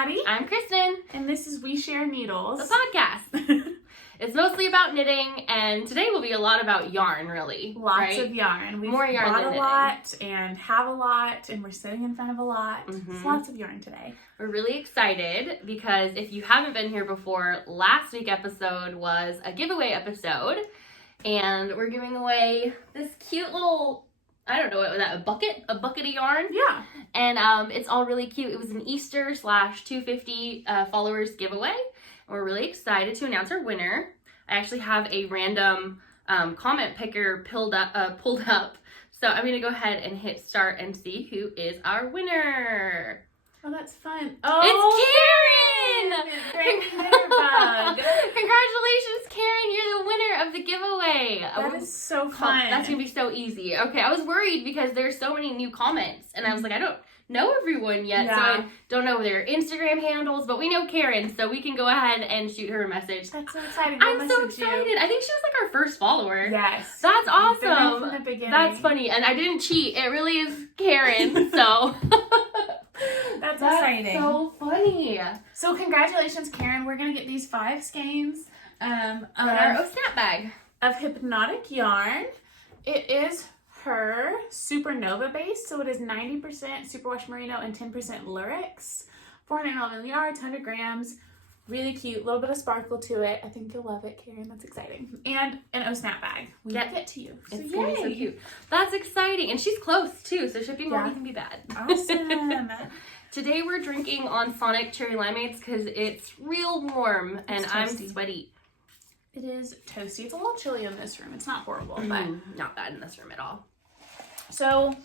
Maddie. I'm Christen. And this is We Share Needles, The podcast. It's mostly about knitting, and today will be a lot about yarn, really. Lots of yarn. We've More yarn bought than a knitting. lot and have a lot, and we're sitting in front of a lot. Mm-hmm. It's lots of yarn today. We're really excited because if you haven't been here before, last week's episode was a giveaway episode, and we're giving away this cute little, I don't know, what was that, a bucket of yarn? Yeah. And it's all really cute. It was an Easter / 250 followers giveaway. And we're really excited to announce our winner. I actually have a random comment picker pulled up. So I'm going to go ahead and hit start and see who is our winner. Oh, that's fun. It's Karen! Karen! Bug. Congratulations, Karen. You're the winner of the giveaway. That is so fun. That's going to be so easy. Okay, I was worried because there's so many new comments. And I was like, I don't know everyone yet. Yeah. So I don't know their Instagram handles. But we know Karen, so we can go ahead and shoot her a message. That's so exciting. I'm so excited. I think she was like our first follower. Yes. That's awesome. Been there from the beginning. That's funny. And I didn't cheat. It really is Karen. So... That's exciting. So funny. So congratulations, Karen. We're gonna get these 5 skeins our snap bag of Hypnotic yarn. It is her Supernova base, so it is 90% superwash merino and 10% lurex. 411 yards, 100 grams. Really cute, a little bit of sparkle to it. I think you'll love it, Karen. That's exciting. And an snap bag. We will get to you. So it's gonna be so cute. That's exciting, and she's close too, so shipping won't even be bad. Awesome. Today we're drinking on Sonic cherry limeades because it's real warm and I'm sweaty. It is toasty. It's a little chilly in this room. It's not horrible, but not bad in this room at all. So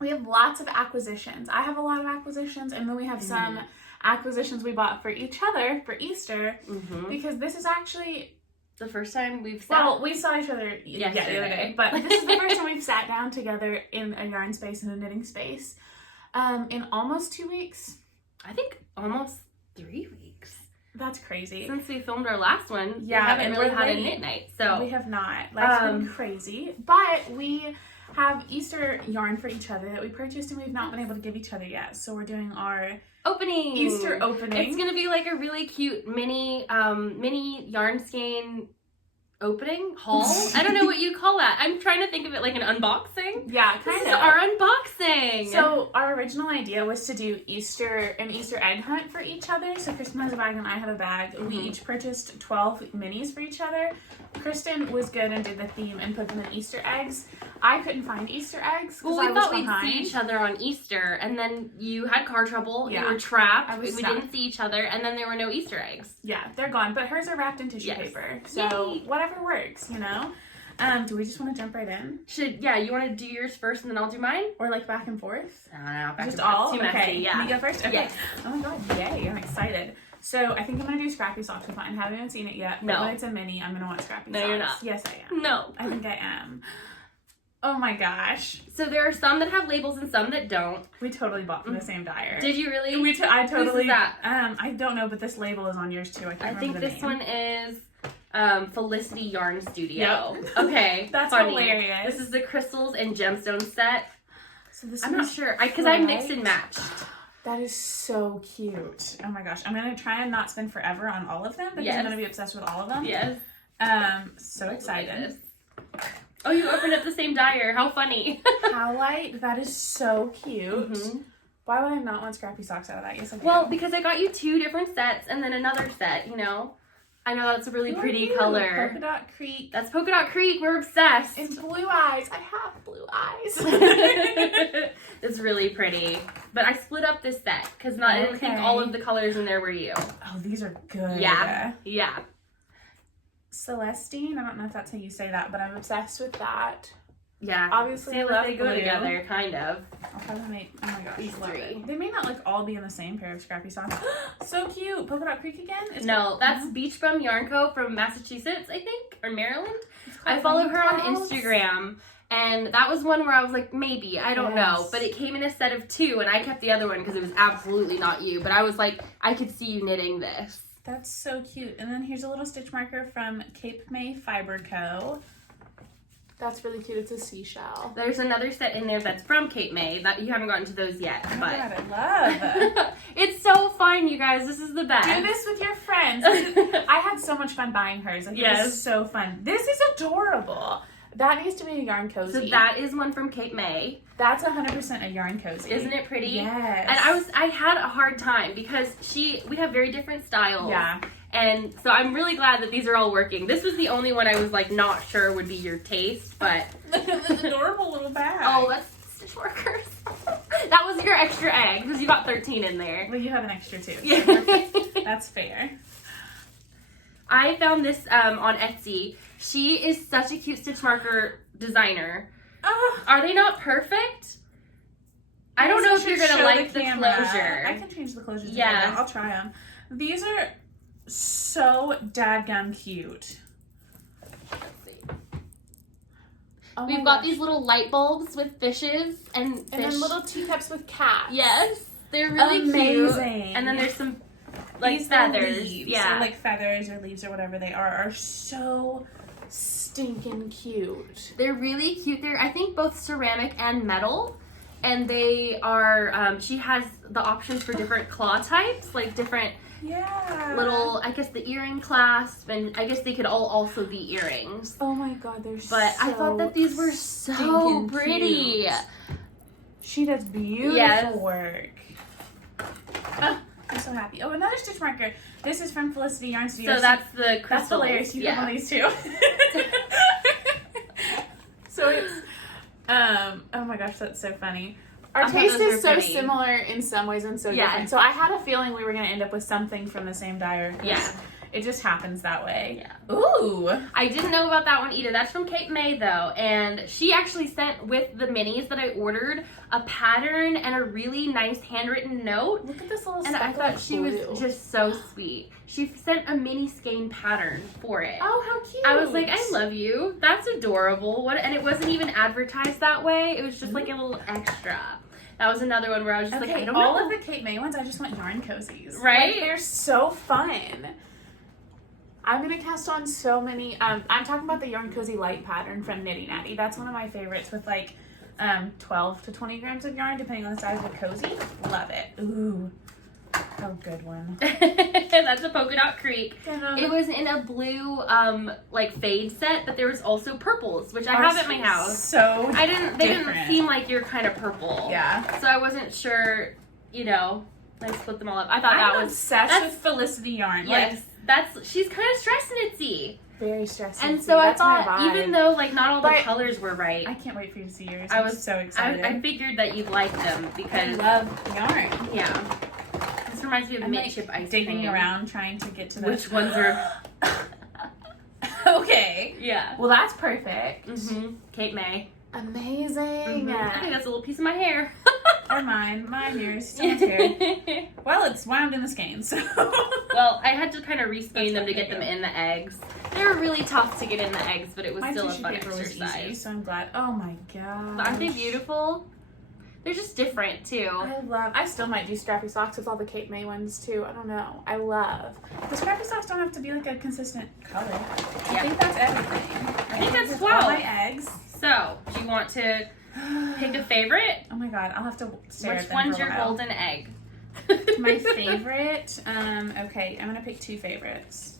we have lots of acquisitions. I have a lot of acquisitions, and then we have some acquisitions we bought for each other for Easter because this is actually the first time we've we saw each other the other day, but this is the first time we've sat down together in a yarn space and a knitting space in almost 2 weeks. I think almost 3 weeks. That's crazy. Since we filmed our last one, yeah, we haven't really had a knit night. So we have not. Life's been crazy, but we have Easter yarn for each other that we purchased, and we've not been able to give each other yet. So we're doing our opening. Easter opening. It's gonna be like a really cute mini yarn skein opening haul. I don't know what you call that. I'm trying to think of it like an unboxing. Yeah, kind This of. is our unboxing. So our original idea was to do an Easter egg hunt for each other. So Christen has a bag and I have a bag. We each purchased 12 minis for each other. Christen was good and did the theme and put them in Easter eggs. I couldn't find Easter eggs because I was thought behind. we'd see each other on Easter, and then you had car trouble. Yeah. You were trapped. We didn't see each other, and then there were no Easter eggs. Yeah, they're gone. But hers are wrapped in tissue paper. So whatever works, you know? Do we just want to jump right in? You want to do yours first and then I'll do mine? Or like back and forth? I don't know. Just all? Too messy, yeah. You go first? Okay. Yes. Oh my god, yay. I'm excited. So I think I'm going to do Scrappy Socks with mine. I haven't even seen it yet. But when it's a mini, I'm going to want Scrappy Socks. No, you're not. Yes, I am. No. I think I am. Oh my gosh. So there are some that have labels and some that don't. We totally bought from the same dyer. Did you really? I totally. Who's that? I don't know, but this label is on yours too. I think this one is Felicity Yarn Studio. Yep. Okay. That's funny. hilarious. This is the crystals and gemstones set. So this I'm not sure because I mixed and matched. That is so cute. Oh my gosh. I'm going to try and not spend forever on all of them because I'm going to be obsessed with all of them. Yes. So excited. Oh, you opened up the same dyer. How funny. Howlite. That is so cute. Why would I not want Scrappy Socks out of that? Yes, I do. Well, because I got you 2 different sets and then another set, you know. I know that's a really pretty color. Polka Dot Creek. That's Polka Dot Creek. We're obsessed. And blue eyes. I have blue eyes. It's really pretty. But I split up this set because I didn't think all of the colors in there were you. Oh, these are good. Yeah. Yeah. Celestine. I don't know if that's how you say that, but I'm obsessed with that. Yeah. Obviously, I love they go together, kind of. I'll probably make, oh my gosh, These 3. They may not like all be in the same pair of Scrappy Socks. So cute. Polka Dot Creek again? No, that's BeachBumYarnCo from Massachusetts, I think, or Maryland. I follow her on Instagram, and that was one where I was like, maybe, I don't know. But it came in a set of 2, and I kept the other one because it was absolutely not you. But I was like, I could see you knitting this. That's so cute. And then here's a little stitch marker from Cape May Fiber Co. That's really cute. It's a seashell. There's another set in there that's from Cape May that you haven't gotten to those yet. Oh but my God, I love. It's so fun, you guys. This is the best. Do this with your friends. I had so much fun buying hers. Like, Yes. It was so fun. This is adorable. That needs to be a yarn cozy. So that is one from Cape May. That's 100% a yarn cozy. Isn't it pretty? Yes. And I had a hard time because we have very different styles. Yeah. And so I'm really glad that these are all working. This was the only one I was like not sure would be your taste, but Look at this adorable little bag. oh, that's stitch markers. That was your extra egg because you got 13 in there. Well, you have an extra too. So Yeah. that's fair. I found this on Etsy. She is such a cute stitch marker designer. Are they not perfect? I don't know if you're gonna like the closure. I can change the closure. Yeah. I'll try them. These are so dadgum cute. Let's see. Oh We've my got gosh. these little light bulbs with fishes and fish. And then little teacups with cats. Yes, they're really cute. Amazing. And then there's some like These feathers. leaves, Yeah, or like feathers or leaves or whatever they are so stinking cute. they're really cute. They're I think both ceramic and metal, and they are. She has the options for different claw types, like different Yeah. little. I guess the earring clasp, and I guess they could all also be earrings. Oh my God, they're But so I thought that these were so stinking pretty. cute. She does beautiful Yes. work. Oh, I'm so happy. Oh, another stitch marker. This is from Felicity Yarn Studio. So that's the That's crystals. hilarious. You yeah. have one of these too. So it's oh my gosh, that's so funny. Our I thought taste those is were so pretty. similar in some ways and so Yeah. different. So I had a feeling we were gonna end up with something from the same dyer. 'Cause Yeah. It just happens that way. Yeah. Ooh. I didn't know about that one either. That's from Cape May though, and she actually sent with the minis that I ordered a pattern and a really nice handwritten note. Look at this little And I speckle thought of she blue. was just so sweet. She sent a mini skein pattern for it. Oh, how cute. I was like, I love you. That's adorable. What? And it wasn't even advertised that way. It was just like a little extra. That was another one where I was just like, I don't all know. of the Cape May ones, I just want yarn cozies. Right? Like, they're so fun. I'm gonna cast on so many. I'm talking about the Yarn Cozy Light pattern from Knitty Natty. That's one of my favorites with like 12 to 20 grams of yarn, depending on the size of the cozy. Love it. Ooh, oh, good one. That's a Polka Dot Creek. Ta-da. It was in a blue like fade set, but there was also purples, which I have at my house. So They didn't different. seem like your kind of purple. Yeah. So I wasn't sure, you know, I split them all up. I thought that I'm was obsessed with Felicity Yarn. yes. She's kind of stress knitsy. Very stressful. And so I That's my thought, vibe. even though like not all the But colors were right, I can't wait for you to see yours. I I'm was so excited. I figured that you'd like them I because love yarn. yeah. This reminds me of I'm mint like chip ice digging cream. around trying to get to the Which ones are okay. yeah. Well, that's perfect. Cape May. Amazing. I think that's a little piece of my hair. Or mine. Mine, yours. Someone's hair. Well, it's wound in the skein, so. Well, I had to kind of reskein them to okay, get them go. in the eggs. They were really tough to get in the eggs, but it was My still a tissue fun paper was easy, exercise. so I'm glad. Oh my god. But aren't they beautiful? They're just different too. I still might do Stripy Socks with all the Cape May ones too. I don't know. I love. The Stripy Socks don't have to be like a consistent color. I think that's everything. I think that's With 12. all my eggs. So, do you want to pick a favorite? Oh my god, I'll have to stare Which at them one's for a your while. golden egg? My favorite, okay, I'm gonna pick two favorites.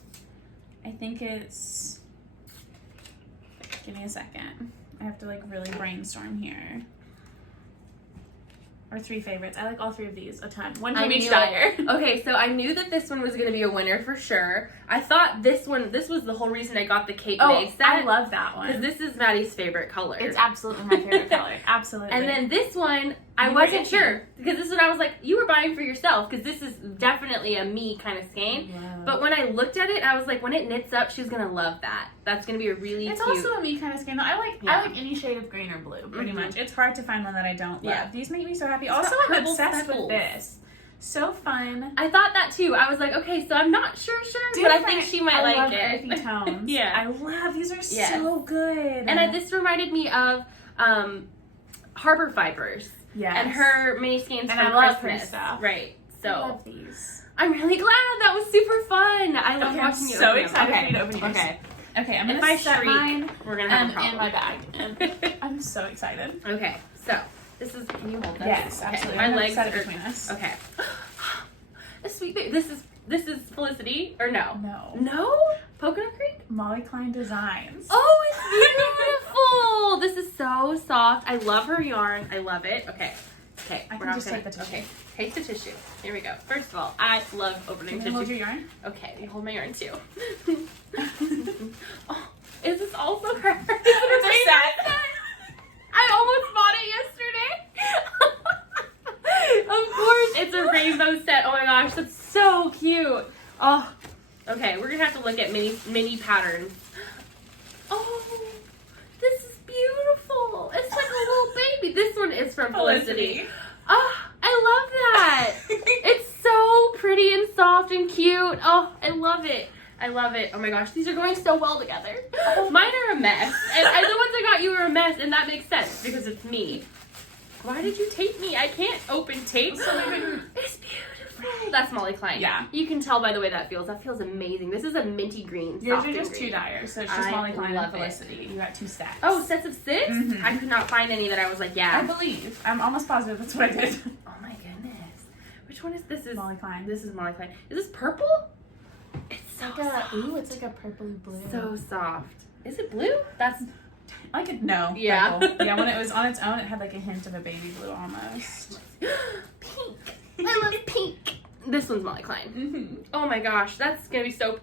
I think it's, give me a second. I have to like really brainstorm here. Or three favorites. I like all three of these a ton. One from each knew dyer. it. Okay, so I knew that this one was going to be a winner for sure. I thought this was the whole reason I got the Cape May set. I love that Because one. this is Maddie's favorite color. It's absolutely my favorite color. Absolutely. And then this one, I You were wasn't iffy. sure. Because this one I was like, you were buying for yourself. Because this is definitely a me kind of skein. Wow. But when I looked at it, I was like, when it knits up, she's going to love that. That's going to be a really It's cute. also a me kind of skin. I like any shade of green or blue, pretty Mhm. much. It's hard to find one that I don't love. Yeah. These make me so happy. It's Also, got I'm purple obsessed speckles. with this. So fun. I thought that too. I was like, okay, so I'm not sure, but I think she might like love it. earthy tones. Yeah. I love these are Yes. so good. And this reminded me of Harbor Fibers. yes. And her mini skeins And from I love her Christmas. stuff. Right. I So love these. I'm really glad. That was super fun. I love Okay, I'm watching you so open them. excited for Okay. you to open yours. Okay. Okay, I'm If gonna I set shriek, mine we're gonna have a problem. in my bag. And I'm so excited. Okay, so this is. Can you hold this? Yes, Okay, absolutely. my I'm gonna legs set it are between us. okay. A sweet baby. This is Felicity or no? No. No? Coconut Creek? Molly Klein Designs. Oh, it's beautiful. This is so soft. I love her yarn. I love it. Okay. Okay. I can just take the tissue. Okay. Take the tissue. Here we go. First of all, I love opening Can you hold tissue. your yarn? Okay, you hold my yarn too. Oh, is this also her? It's a set. I almost bought it yesterday. Of course, it's a rainbow set. Oh my gosh, that's so cute. Oh, okay, we're gonna have to look at mini patterns. Oh, this is beautiful. It's like a little baby. This one is from Felicity. Oh, I love that. It's so pretty and soft and cute. Oh, I love it. I love it. Oh my gosh, these are going so well together. Mine are a mess. And the ones I got you are a mess, and that makes sense because it's me. Why did you tape me? I can't open tape. It's beautiful. That's Molly Klein. Yeah. You can tell by the way that feels. That feels amazing. This is a minty green. Yours soft are just and 2 green. dyers, so it's just I Molly Klein and love it. Felicity. You got 2 stacks. Oh, sets of 6? Mhm. I could not find any that I was like, I yeah. believe. I'm almost positive that's what I did. Oh my goodness. Which one is this? Is Molly Klein. This is Molly Klein. Is this purple? It's so soft. Ooh, it's like a purpley blue. So soft. Is it blue? That's I could no. Yeah. Purple. Yeah, when it was on its own, it had like a hint of a baby blue almost. pink. I love pink. This one's Molly Klein. Mm-hmm. Oh my gosh, that's gonna be so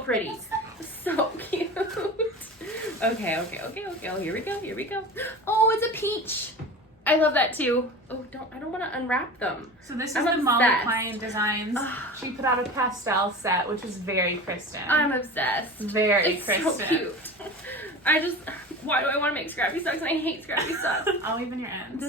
pretty. So cute. Okay. Oh, here we go. Oh, it's a peach. I love that too. Oh, I don't want to unwrap them. So this is I'm the Molly obsessed. Klein Designs. She put out a pastel set, which is very Christen. I'm obsessed. Very It's Christen. so cute. Why do I want to make scrappy socks and I hate scrappy socks? I'll even your ends.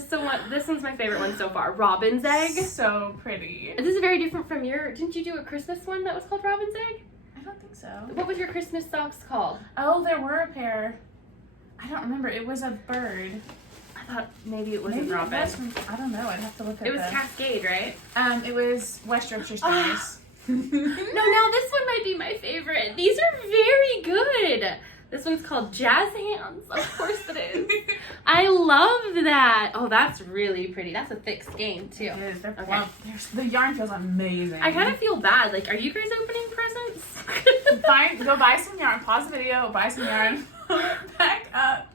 This one's my favorite one so far. Robin's Egg. So pretty. This is very different from didn't you do a Christmas one that was called Robin's Egg? I don't think so. What was your Christmas socks called? Oh, there were a pair. I don't remember. It was a bird. I thought maybe it wasn't Maybe Robin. it was from, I don't know. I'd have to look at It was Cascade, right? It was West Yorkshire Spinners. No, now this one might be my favorite. These are very good. This one's called Jazz Hands. Of course it is. I love that. Oh, that's really pretty. That's a thick skein, too. It is. They're Okay. plump. The yarn feels amazing. I kind of feel bad. Like, are you guys opening presents? Go buy some yarn. Pause the video. Buy some yarn. Back up.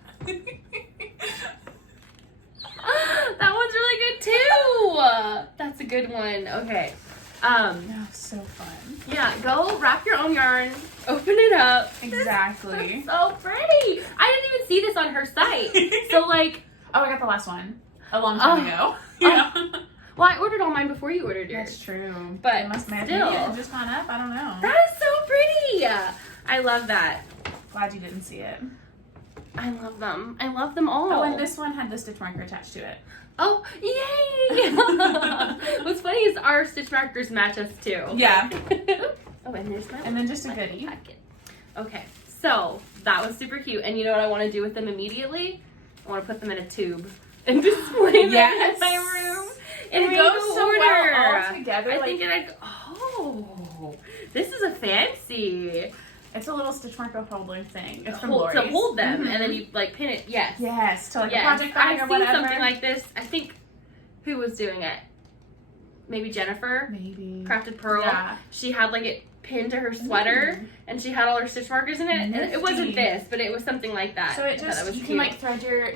That one's really good, too. That's a good one. Okay. Oh, so fun. Yeah, go wrap your own yarn. Open it up. Exactly. That's so pretty. I didn't even see this on her site. So, like... Oh, I got the last one. A long time ago. Yeah. Well, I ordered all mine before you ordered yours. That's true. But it must have still. maybe it had just gone up. I don't know. That is so pretty. I love that. Glad you didn't see it. I love them. I love them all. Oh, and this one had the stitch marker attached to it. Oh, yay! What's funny is our stitch markers match us too. Yeah. Oh, and there's my And then just a goodie. packet. Okay, so that was super cute. And you know what I want to do with them immediately? I want to put them in a tube and display them Yes. in my room. It And goes so well all together. I think oh, this is a fancy. It's a little stitch marker holder thing. It's from To Lori's. hold them, Mhm. and then you like pin it. Yes. Yes, to like a Yes. project bag I've or seen whatever. something like this. I think who was doing it? Maybe Jennifer. Maybe. Crafted Pearl. Yeah. She had like it pinned to her sweater, and she had all her stitch markers in it. And it wasn't Nifty. this, but it was something like that. So I it thought just that was you cute. can like thread your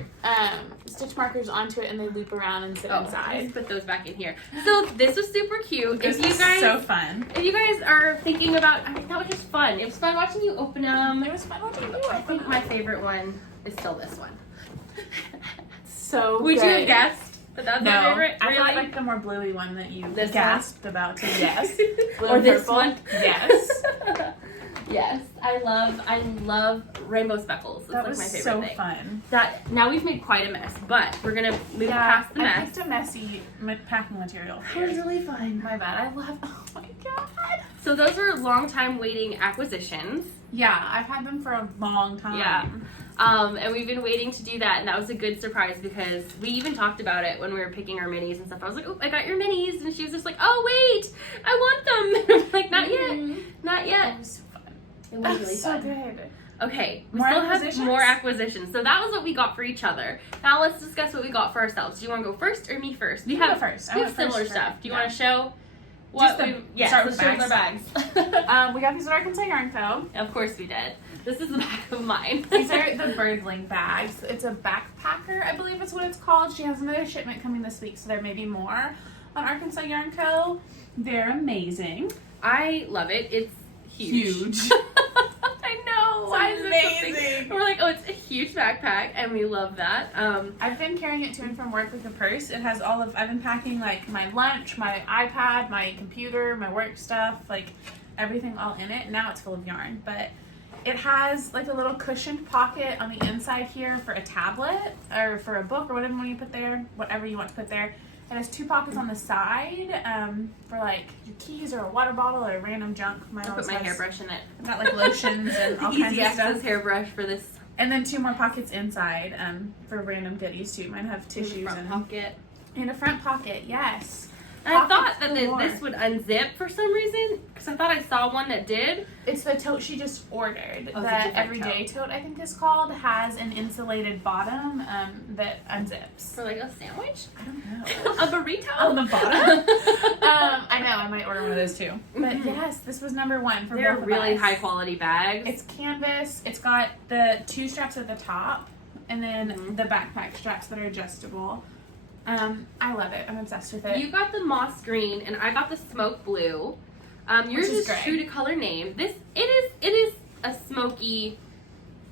stitch markers onto it and they loop around and sit Let's inside. put those back in here. So this was super cute. This If you is guys, so fun. if you guys are thinking about, I mean, that was just fun. It was fun watching you open them. It was fun watching you I open think them. my favorite one is still this one. So Would you good. have guessed that that's No, my favorite? I Really? thought like the more bluey one that you This gasped about to yes. Blue Or and this purple. one? Yes. Yes, I love rainbow speckles. It's That like was my favorite so thing. fun. That now we've made quite a mess, but we're gonna move past the I mess. picked a messy packing material. That was really fun. My bad. I love. Oh my god. So those are long time waiting acquisitions. Yeah, I've had them for a long time. Yeah. And we've been waiting to do that, and that was a good surprise because we even talked about it when we were picking our minis and stuff. I was like, "Oh, I got your minis," and she was just like, "Oh wait, I want them." And I'm like, "Not yet, not yet." It was so fun. It was really so fun. good. Okay, we More still acquisitions? have more acquisitions. So that was what we got for each other. Now let's discuss what we got for ourselves. Do you want to go first or me first? You go first. We have similar stuff. Do you want to show what Just we... Yes, start with let's show bags. our bags. We got these at Arkansas Yarn Co. Of course we did. This is the back of mine. These are the birdling bags. It's a backpacker, I believe is what it's called. She has another shipment coming this week, so there may be more on Arkansas Yarn Co. They're amazing. I love it. It's huge. I know. Why is it so big? We're like, oh, it's a huge backpack, and we love that. I've been carrying it to and from work with a purse. It has all of, I've been packing like my lunch, my iPad, my computer, my work stuff, like everything all in it. Now it's full of yarn, but it has like a little cushioned pocket on the inside here for a tablet or for a book or whatever you put there, whatever you want to put there. It has 2 pockets on the side for like your keys or a water bottle or random junk. I'll put my hairbrush in it. I've got like lotions and all kinds Easy of access stuff. hairbrush for this. And then 2 more pockets inside for random goodies too. Mine have tissues front pocket. In a front pocket, yes. And I thought that this would unzip for some reason because I thought I saw one that did. It's the tote she just ordered. Oh, the everyday tote, I think is called, has an insulated bottom that unzips. For like a sandwich? I don't know. A burrito? On the bottom? I know, I might order one of those too. But yes, this was number 1 for They're both of really us. high quality bags. It's canvas. It's got the 2 straps at the top and then the backpack straps that are adjustable. I love it. I'm obsessed with it. You got the moss green and I got the smoke blue. Yours is true to color name. It is a smoky,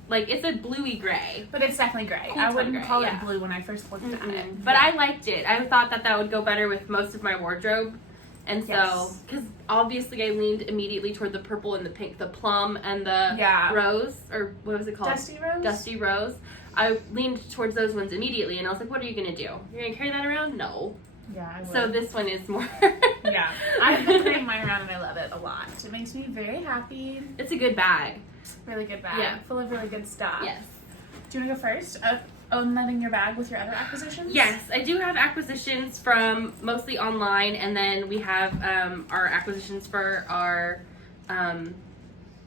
like it's a bluey gray. But it's definitely gray. Cool I wouldn't gray, call yeah. it blue when I first looked at it. But I liked it. I thought that would go better with most of my wardrobe. And so, Yes. because obviously I leaned immediately toward the purple and the pink, the plum and the rose, or what was it called? Dusty rose? Dusty rose. I leaned towards those ones immediately, and I was like, what are you going to do? You're going to carry that around? No. Yeah, I would. So this one is more... Yeah. I've been carrying mine around and I love it a lot. It makes me very happy. It's a good bag. Really good bag. Yeah. Full of really good stuff. Yes. Do you want to go first? Unloading your bag with your other acquisitions? Yes, I do have acquisitions from mostly online, and then we have our acquisitions for our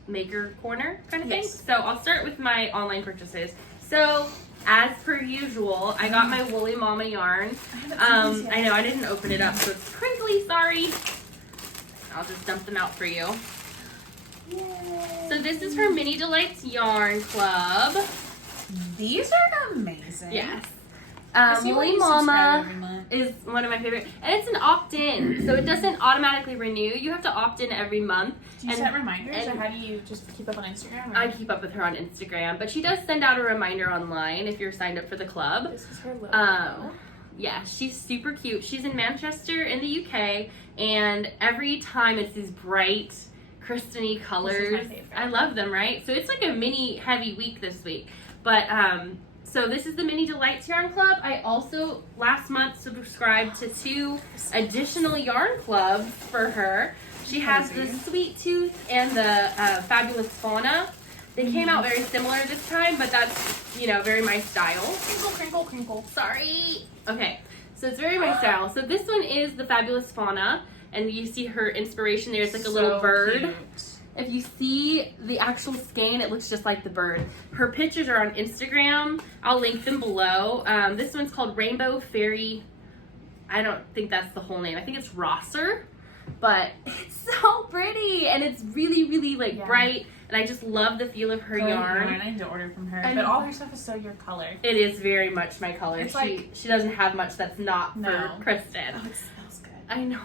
maker corner kind of thing. So I'll start with my online purchases. So as per usual, I got my Woolly Mama yarn. I know I didn't open it up, so it's crinkly. Sorry. I'll just dump them out for you. Yay. So this is her Mini Delights Yarn Club. These are amazing. Yes. See why Woolly you subscribe Mama every month. is one of my favorite, and it's an opt-in, so it doesn't automatically renew. You have to opt in every month. Do you set reminders, or how do you just keep up on Instagram? Or? I keep up with her on Instagram, but she does send out a reminder online if you're signed up for the club. This is her logo. Yeah, she's super cute. She's in Manchester in the UK, and every time it's these bright, Christen-y colors. This is my favorite. I love them, right? So it's like a mini heavy week this week. But so this is the Mini Delights Yarn Club. I also last month subscribed to 2 additional yarn clubs for her. She has the Sweet Tooth and the Fabulous Fauna. They came out very similar this time, but that's, you know, very my style. Crinkle, crinkle, crinkle. Sorry. Okay, so it's very my style. So this one is the Fabulous Fauna, and you see her inspiration there. It's like a little bird. Cute. If you see the actual skein, it looks just like the bird. Her pictures are on Instagram. I'll link them below. This one's called Rainbow Faerie. I don't think that's the whole name. I think it's Rosser, but it's so pretty, and it's really, really like bright. And I just love the feel of her yarn. I need to order from her. But all her stuff is so your color. It is very much my color. It's like, she doesn't have much that's not for Christen. Oh, it smells good. I know.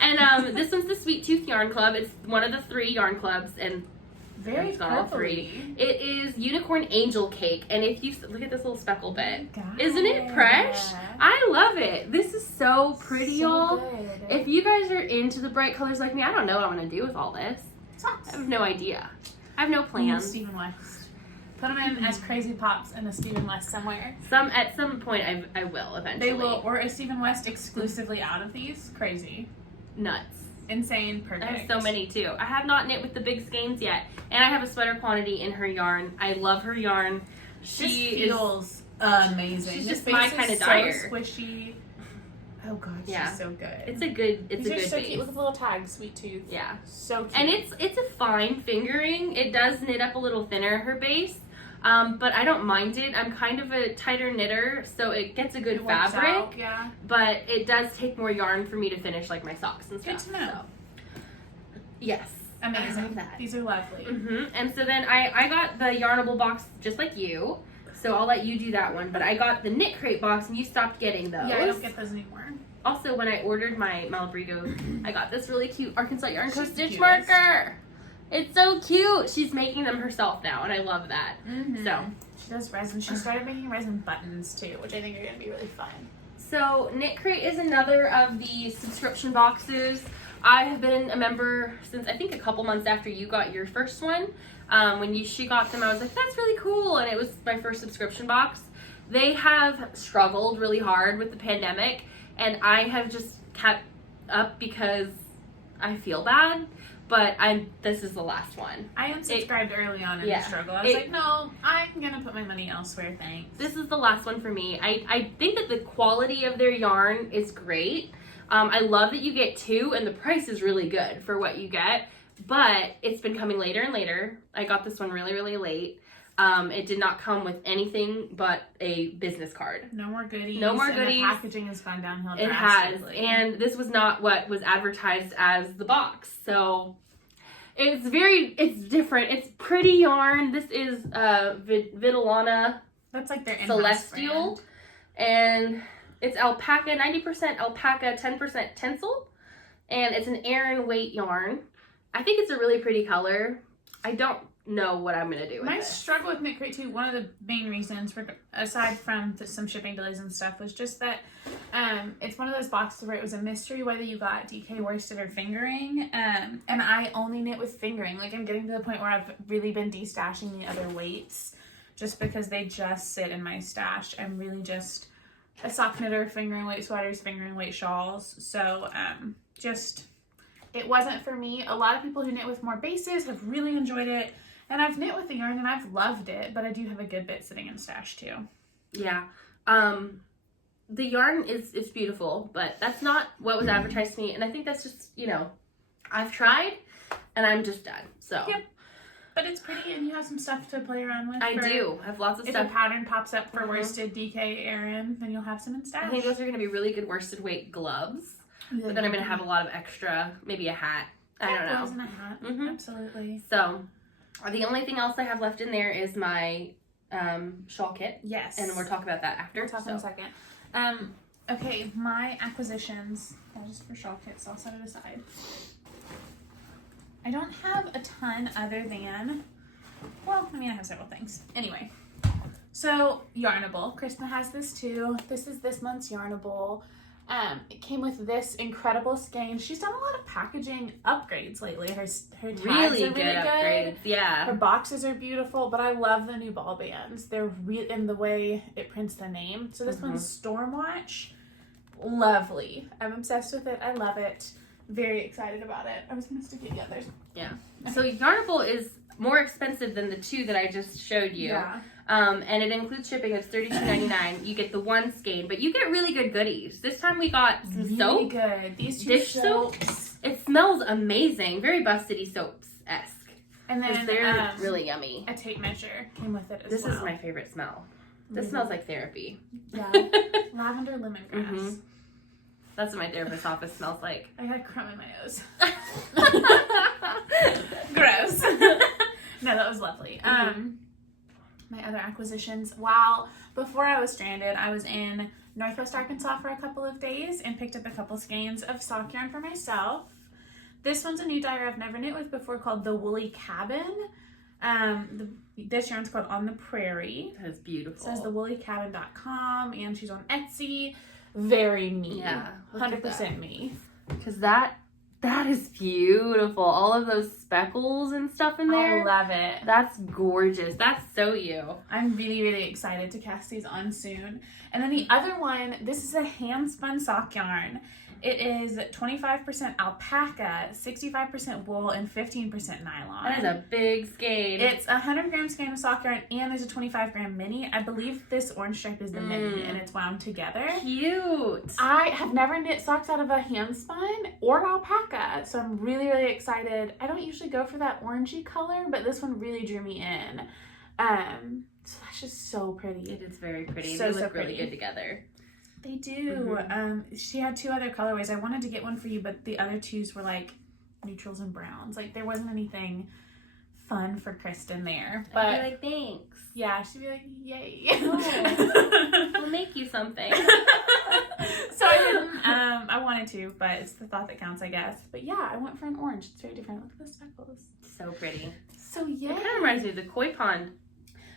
And this one's the Sweet Tooth Yarn Club. It's one of the 3 yarn clubs, and very it's not all 3. It is Unicorn Angel Cake, and if you look at this little speckle bit, isn't it fresh? I love it. This is so pretty, y'all. If you guys are into the bright colors like me, I don't know what I'm gonna do with all this. Socks. I have no idea. I have no plans. Stephen West. Put them in as crazy pops in a Stephen West somewhere. At some point, I will eventually. They will, or a Stephen West exclusively out of these. Crazy. Nuts. Insane. Perfect. I have so many too. I have not knit with the big skeins yet, and I have a sweater quantity in her yarn. I love her yarn. She feels amazing. She's This just my base kind is of dyer. So squishy. Oh god, Yeah. she's so good. It's a good These are base. so cute. Look at the little tag, sweet tooth. Yeah. So cute. And it's a fine fingering. It does knit up a little thinner, her base. But I don't mind it. I'm kind of a tighter knitter, so it gets a good fabric. Out, yeah. But it does take more yarn for me to finish like my socks and stuff. Good to know. So. Yes. Amazing. I love that. These are lovely. And so then I got the Yarnable box just like you. So I'll let you do that one. But I got the Knit Crate box and you stopped getting those. Yeah, I don't get those anymore. Also, when I ordered my Malabrigo, I got this really cute Arkansas Yarn Co. stitch cutest. marker. It's so cute. She's making them herself now, and I love that. So she does resin. She started making resin buttons too, which I think are going to be really fun. So Knit Crate is another of the subscription boxes. I have been a member since I think a couple months after you got your first one. When she got them, I was like, that's really cool, and it was my first subscription box. They have struggled really hard with the pandemic, and I have just kept up because I feel bad. But this is the last one. I unsubscribed early on in the struggle. I was like, no, I'm going to put my money elsewhere, thanks. This is the last one for me. I think that the quality of their yarn is great. I love that you get 2, and the price is really good for what you get. But it's been coming later and later. I got this one really, really late. It did not come with anything but a business card. No more goodies. No more and goodies. The packaging has gone downhill It drastically. has. And this was not what was advertised as the box. So it's different. It's pretty yarn. This is Vitellana. That's like their in-house Celestial. brand. And it's alpaca, 90% alpaca, 10% tencel. And it's an Aran weight yarn. I think it's a really pretty color. I don't know what I'm gonna do with My it. struggle with Knit Crate too, one of the main reasons, aside from some shipping delays and stuff, was just that it's one of those boxes where it was a mystery whether you got DK worsted or fingering, and I only knit with fingering. Like, I'm getting to the point where I've really been destashing the other weights just because they just sit in my stash. I'm really just a sock knitter, fingering weight sweaters, fingering weight shawls. So it wasn't for me. A lot of people who knit with more bases have really enjoyed it. And I've knit with the yarn and I've loved it, but I do have a good bit sitting in stash too. Yeah. The yarn is beautiful, but that's not what was advertised to me. And I think that's just, I've tried and I'm just done. So. Yep. But it's pretty and you have some stuff to play around with. I do. I have lots of stuff. If a pattern pops up for worsted DK Aran, then you'll have some in stash. I think those are going to be really good worsted weight gloves. But then I'm going to have a lot of extra, maybe a hat. I don't know. Gloves and a hat. Absolutely. So, the only thing else I have left in there is my shawl kit. Yes. And we'll talk about that after. We'll talk in a second. Okay, my acquisitions, just for shawl kits, I'll set it aside. I don't have a ton other than, I have several things. Anyway, so Yarnable. Christen has this too. This is this month's Yarnable. It came with this incredible skein. She's done a lot of packaging upgrades lately. Her tags are really good. Upgrades. Yeah. Her boxes are beautiful, but I love the new ball bands. They're in the way it prints the name. So this one's Stormwatch. Lovely. I'm obsessed with it. I love it. Very excited about it. I was going to stick it the others. Yeah. So Yarnable is more expensive than the 2 that I just showed you. Yeah. And it includes shipping. It's $32.99. You get the 1 skein, but you get really good goodies. This time we got some soap. Good. These 2 dish soaps. It smells amazing. Very Bustedy soaps-esque. And then they're really yummy. A tape measure came with it as This well. is my favorite smell. This smells like therapy. Yeah. Lavender lemongrass. That's what my therapist's office smells like. I got a crumb in my nose. Gross. No, that was lovely. My other acquisitions. Before I was stranded, I was in Northwest Arkansas for a couple of days and picked up a couple skeins of sock yarn for myself. This one's a new dye I've never knit with before called the Woolly Cabin. This yarn's called On the Prairie. That is beautiful. It says thewoollycabin.com and she's on Etsy. Very me. Yeah. 100% me. Because that is beautiful. All of those speckles and stuff in there. I love it. That's gorgeous. That's so you. I'm really, really excited to cast these on soon. And then the other one, this is a hand spun sock yarn. It is 25% alpaca, 65% wool, and 15% nylon. That is a big skein. It's a 100-gram skein of sock yarn, and there's a 25-gram mini. I believe this orange stripe is the mini, and it's wound together. Cute. I have never knit socks out of a hand spun or alpaca, so I'm really, really excited. I don't usually go for that orangey color, but this one really drew me in. So that's just so pretty. It is very pretty. So, they look so really pretty. good together. They do. She had 2 other colorways. I wanted to get one for you, but the other 2s were like neutrals and browns. Like there wasn't anything fun for Christen there. But I'd be like, thanks. yeah, she'd be like, yay. Oh, we'll make you something. So I didn't. I wanted to, but it's the thought that counts, I guess. But yeah, I went for an orange. It's very different. Look at the speckles. So pretty. So yeah. It kind of reminds me of the koi pond.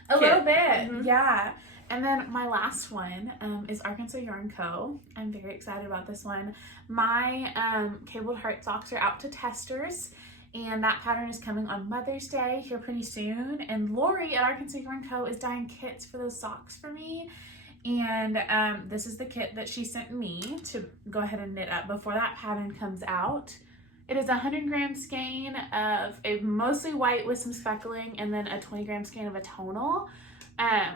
A little bit, yeah. And then my last one is Arkansas Yarn Co. I'm very excited about this one. My cabled heart socks are out to testers, and that pattern is coming on Mother's Day here pretty soon. And Lori at Arkansas Yarn Co. is dyeing kits for those socks for me. And this is the kit that she sent me to go ahead and knit up before that pattern comes out. It is a 100-gram skein of a mostly white with some speckling, and then a 20-gram skein of a tonal.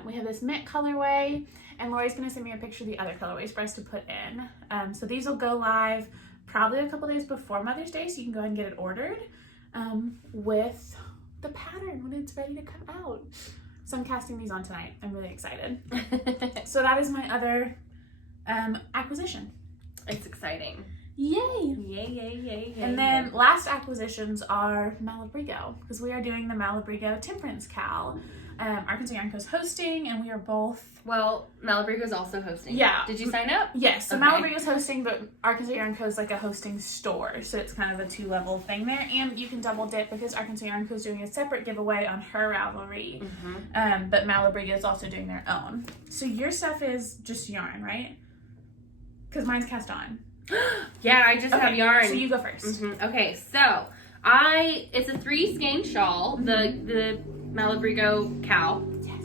We have this mint colorway, and Lori's going to send me a picture of the other colorways for us to put in. So these will go live probably a couple days before Mother's Day, so you can go ahead and get it ordered with the pattern when it's ready to come out. So I'm casting these on tonight. I'm really excited. So that is my other acquisition. It's exciting. Yay! Yay, yay, yay, yay. And then last acquisitions are Malabrigo, because we are doing the Malabrigo Temperance KAL. Arkansas Yarn Co. is hosting, and we are both... Well, Malabrigo is also hosting. Yeah. Did you sign up? Yes, so Okay. Malabrigo is hosting, but Arkansas Yarn Co. is like a hosting store, so it's kind of a 2-level thing there. And you can double dip because Arkansas Yarn Co. is doing a separate giveaway on her Ravelry, but Malabrigo is also doing their own. So your stuff is just yarn, right? Because mine's cast on. Yeah, I just have yarn. So you go first. Okay, so it's a 3 skein shawl, the Malabrigo KAL. Yes.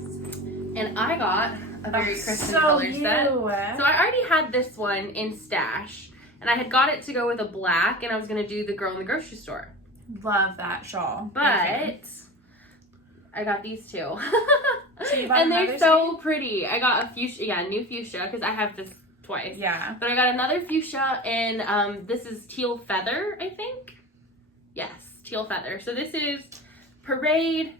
And I got a very Christen so color you. set. So I already had this one in stash, and I had got it to go with a black, and I was gonna do the girl in the grocery store. Love that shawl. But I got these 2. So you bought and they're another so pretty. I got a fuchsia, new fuchsia, because I have this twice. Yeah. But I got another fuchsia, and this is teal feather, I think. Yes, teal feather. So this is Parade,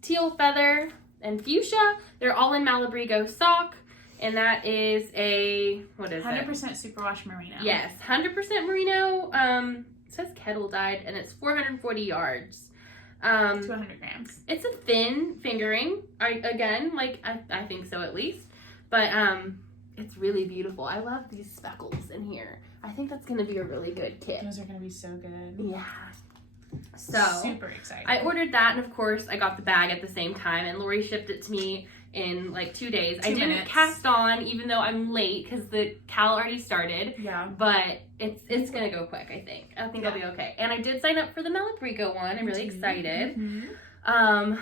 teal feather, and fuchsia. They're all in Malabrigo sock, and that is a, what is 100% it? superwash merino. Yes, 100% merino. It says kettle dyed, and it's 440 yards. 200 grams. It's a thin fingering. I think so at least. But it's really beautiful. I love these speckles in here. I think that's gonna be a really good kit. Those are gonna be so good. Yeah. So super excited. I ordered that, and of course I got the bag at the same time, and Lori shipped it to me in like 2 days. I didn't cast on, even though I'm late because the KAL already started. Yeah. But it's gonna go quick. I think I'll be okay. And I did sign up for the Malabrigo one. I'm really excited. I'm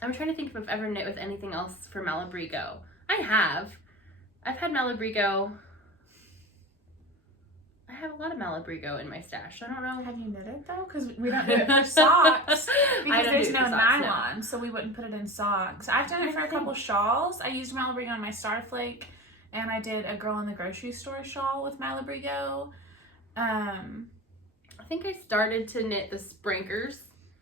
trying to think if I've ever knit with anything else for Malabrigo. I've had Malabrigo. I have a lot of Malabrigo in my stash. I don't know. Have you knitted though? Because we don't do it for socks. Because there's no nylon, no. so we wouldn't put it in socks. I've done it for a couple shawls. I used Malabrigo on my Starflake, and I did a girl in the grocery store shawl with Malabrigo. I think I started to knit the Sprankers.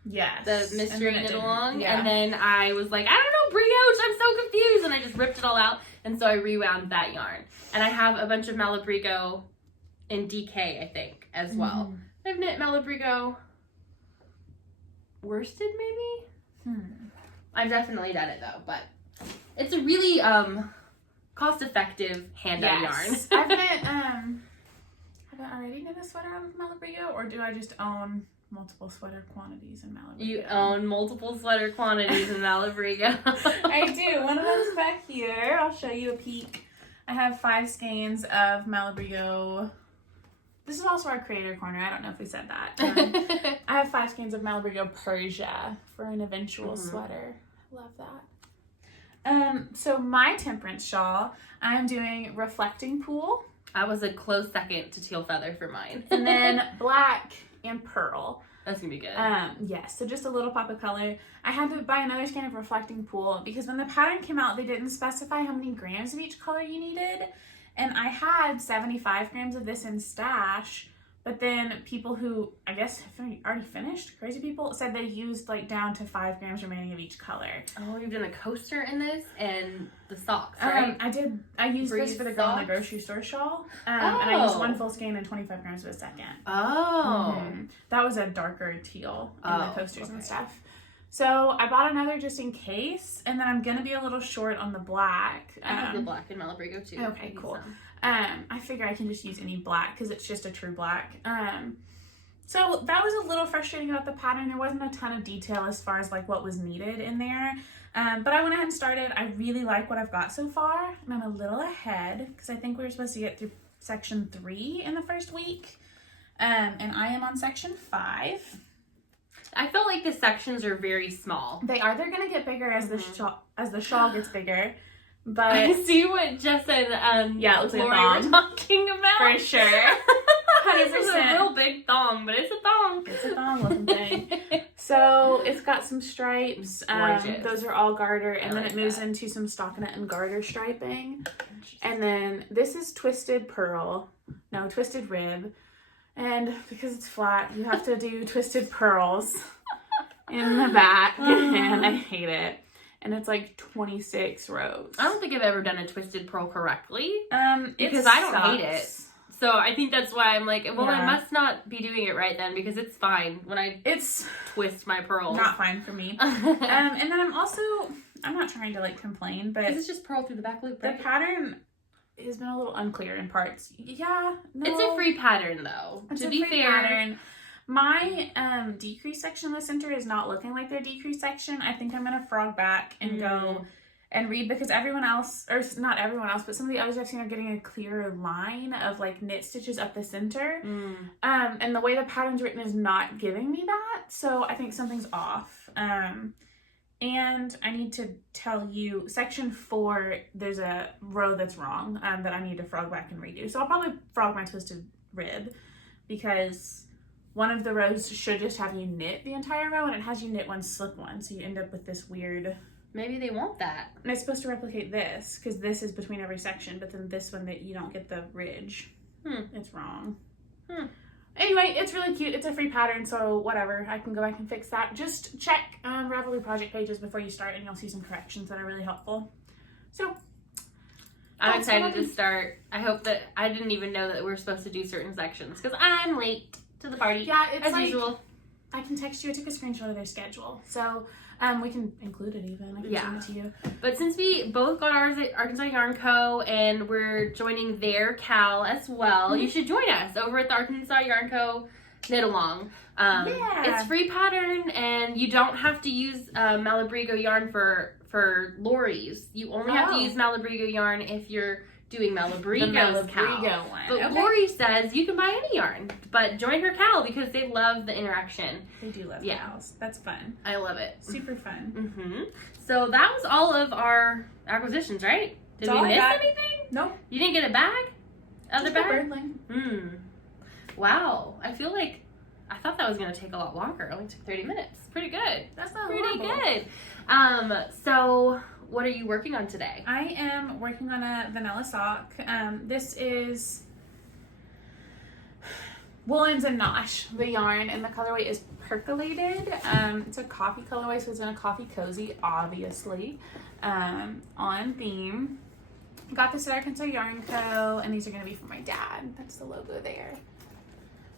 Yes. The mystery knit along. Yeah. And then I was like, I don't know, brioche, I'm so confused. And I just ripped it all out. And so I rewound that yarn. And I have a bunch of Malabrigo in DK, I think, as well. I've knit Malabrigo worsted, maybe? I've definitely done it, though. But it's a really cost-effective hand-dyed yarn. I've knit, have I already knit a sweater out of Malabrigo? Or do I just own multiple sweater quantities in Malabrigo? You own multiple sweater quantities in Malabrigo. I do. One of them's back here. I'll show you a peek. I have 5 skeins of Malabrigo. This is also our creator corner. I don't know if we said that. I have 5 skeins of Malabrigo Persia for an eventual sweater. Love that. So my Temperance shawl, I'm doing Reflecting Pool I was a close second to teal feather for mine. And then black and pearl. That's gonna be good. Yes, so just a little pop of color. I had to buy another skein of reflecting pool because when the pattern came out, they didn't specify how many grams of each color you needed. And I had 75 grams of this in stash, but then people who, I guess, have already finished, crazy people, said they used like down to 5 grams remaining of each color. Oh, you've done a coaster in this and the socks, right? I used this for the girl in the grocery store shawl. And I used 1 full skein and 25 grams of a second. Oh. That was a darker teal in the coasters and stuff. So I bought another just in case, and then I'm going to be a little short on the black. I have the black in Malabrigo too. Okay, cool. I figure I can just use any black because it's just a true black. So that was a little frustrating about the pattern. There wasn't a ton of detail as far as like what was needed in there. But I went ahead and started. I really like what I've got so far, and I'm a little ahead because I think we were supposed to get through section 3 in the first week. And I am on section 5. I felt like the sections are very small. They are. They're gonna get bigger as the shawl gets bigger. But I see what Jess and yeah, it looks like a Lori thong. were talking about. For sure. 100%. This is a real big thong, but it's a thong. It's a thong looking thing. So it's got some stripes. Those are all garter, and then it moves into some stockinette and garter striping. And then this is twisted rib. And because it's flat, you have to do twisted pearls in the back, and I hate it. And it's like 26 rows. I don't think I've ever done a twisted pearl correctly. Because I I don't hate it. So I think that's why I'm like, well, I must not be doing it right then, because it's fine when it's twist my pearls. Not fine for me. And then I'm not trying to like complain, but this is just pearl through the back loop, right? The pattern has been a little unclear in parts. Yeah, no. It's a free pattern though. To be fair. Pattern. My decrease section in the center is not looking like their decrease section. I think I'm gonna frog back and go and read, because everyone else, or not everyone else, but some of the others I've seen are getting a clearer line of like knit stitches up the center. And the way the pattern's written is not giving me that. So I think something's off. And I need to tell you, section 4, there's a row that's wrong that I need to frog back and redo. So I'll probably frog my twisted rib, because one of the rows should just have you knit the entire row, and it has you knit one, slip one. So you end up with this weird... Maybe they want that. And it's supposed to replicate this, because this is between every section, but then this one that you don't get the ridge. It's wrong. Anyway, it's really cute. It's a free pattern, so whatever. I can go back and fix that. Just check Ravelry project pages before you start, and you'll see some corrections that are really helpful. So, I'm excited to start. I hope that I didn't even know that we're supposed to do certain sections, because I'm late to the party. Yeah, it's as like, usual. I can text you. I took a screenshot of their schedule, so we can include it even. I can send it to you. But since we both got ours at Arkansas Yarn Co. and we're joining their KAL as well, you should join us over at the Arkansas Yarn Co. Knit Along. It's free pattern, and you don't have to use Malabrigo yarn for Lori's. You only have to use Malabrigo yarn if you're doing Malabrigo's KAL. One. But Lori says you can buy any yarn, but join her KAL because they love the interaction. They do love KALs. That's fun. I love it. Super fun. So that was all of our acquisitions, right? Did we miss anything? Nope. You didn't get a bag? Other bag? Birdling. Wow. I feel like I thought that was going to take a lot longer. It only took 30 minutes. Pretty good. That's not pretty horrible. Good. So what are you working on today? I am working on a vanilla sock. This is Woolens and Nosh, the yarn, and the colorway is Percolated. It's a coffee colorway, so it's in a coffee cozy, obviously, on theme. Got this at Arkansas Yarn Co., and these are going to be for my dad. That's the logo there.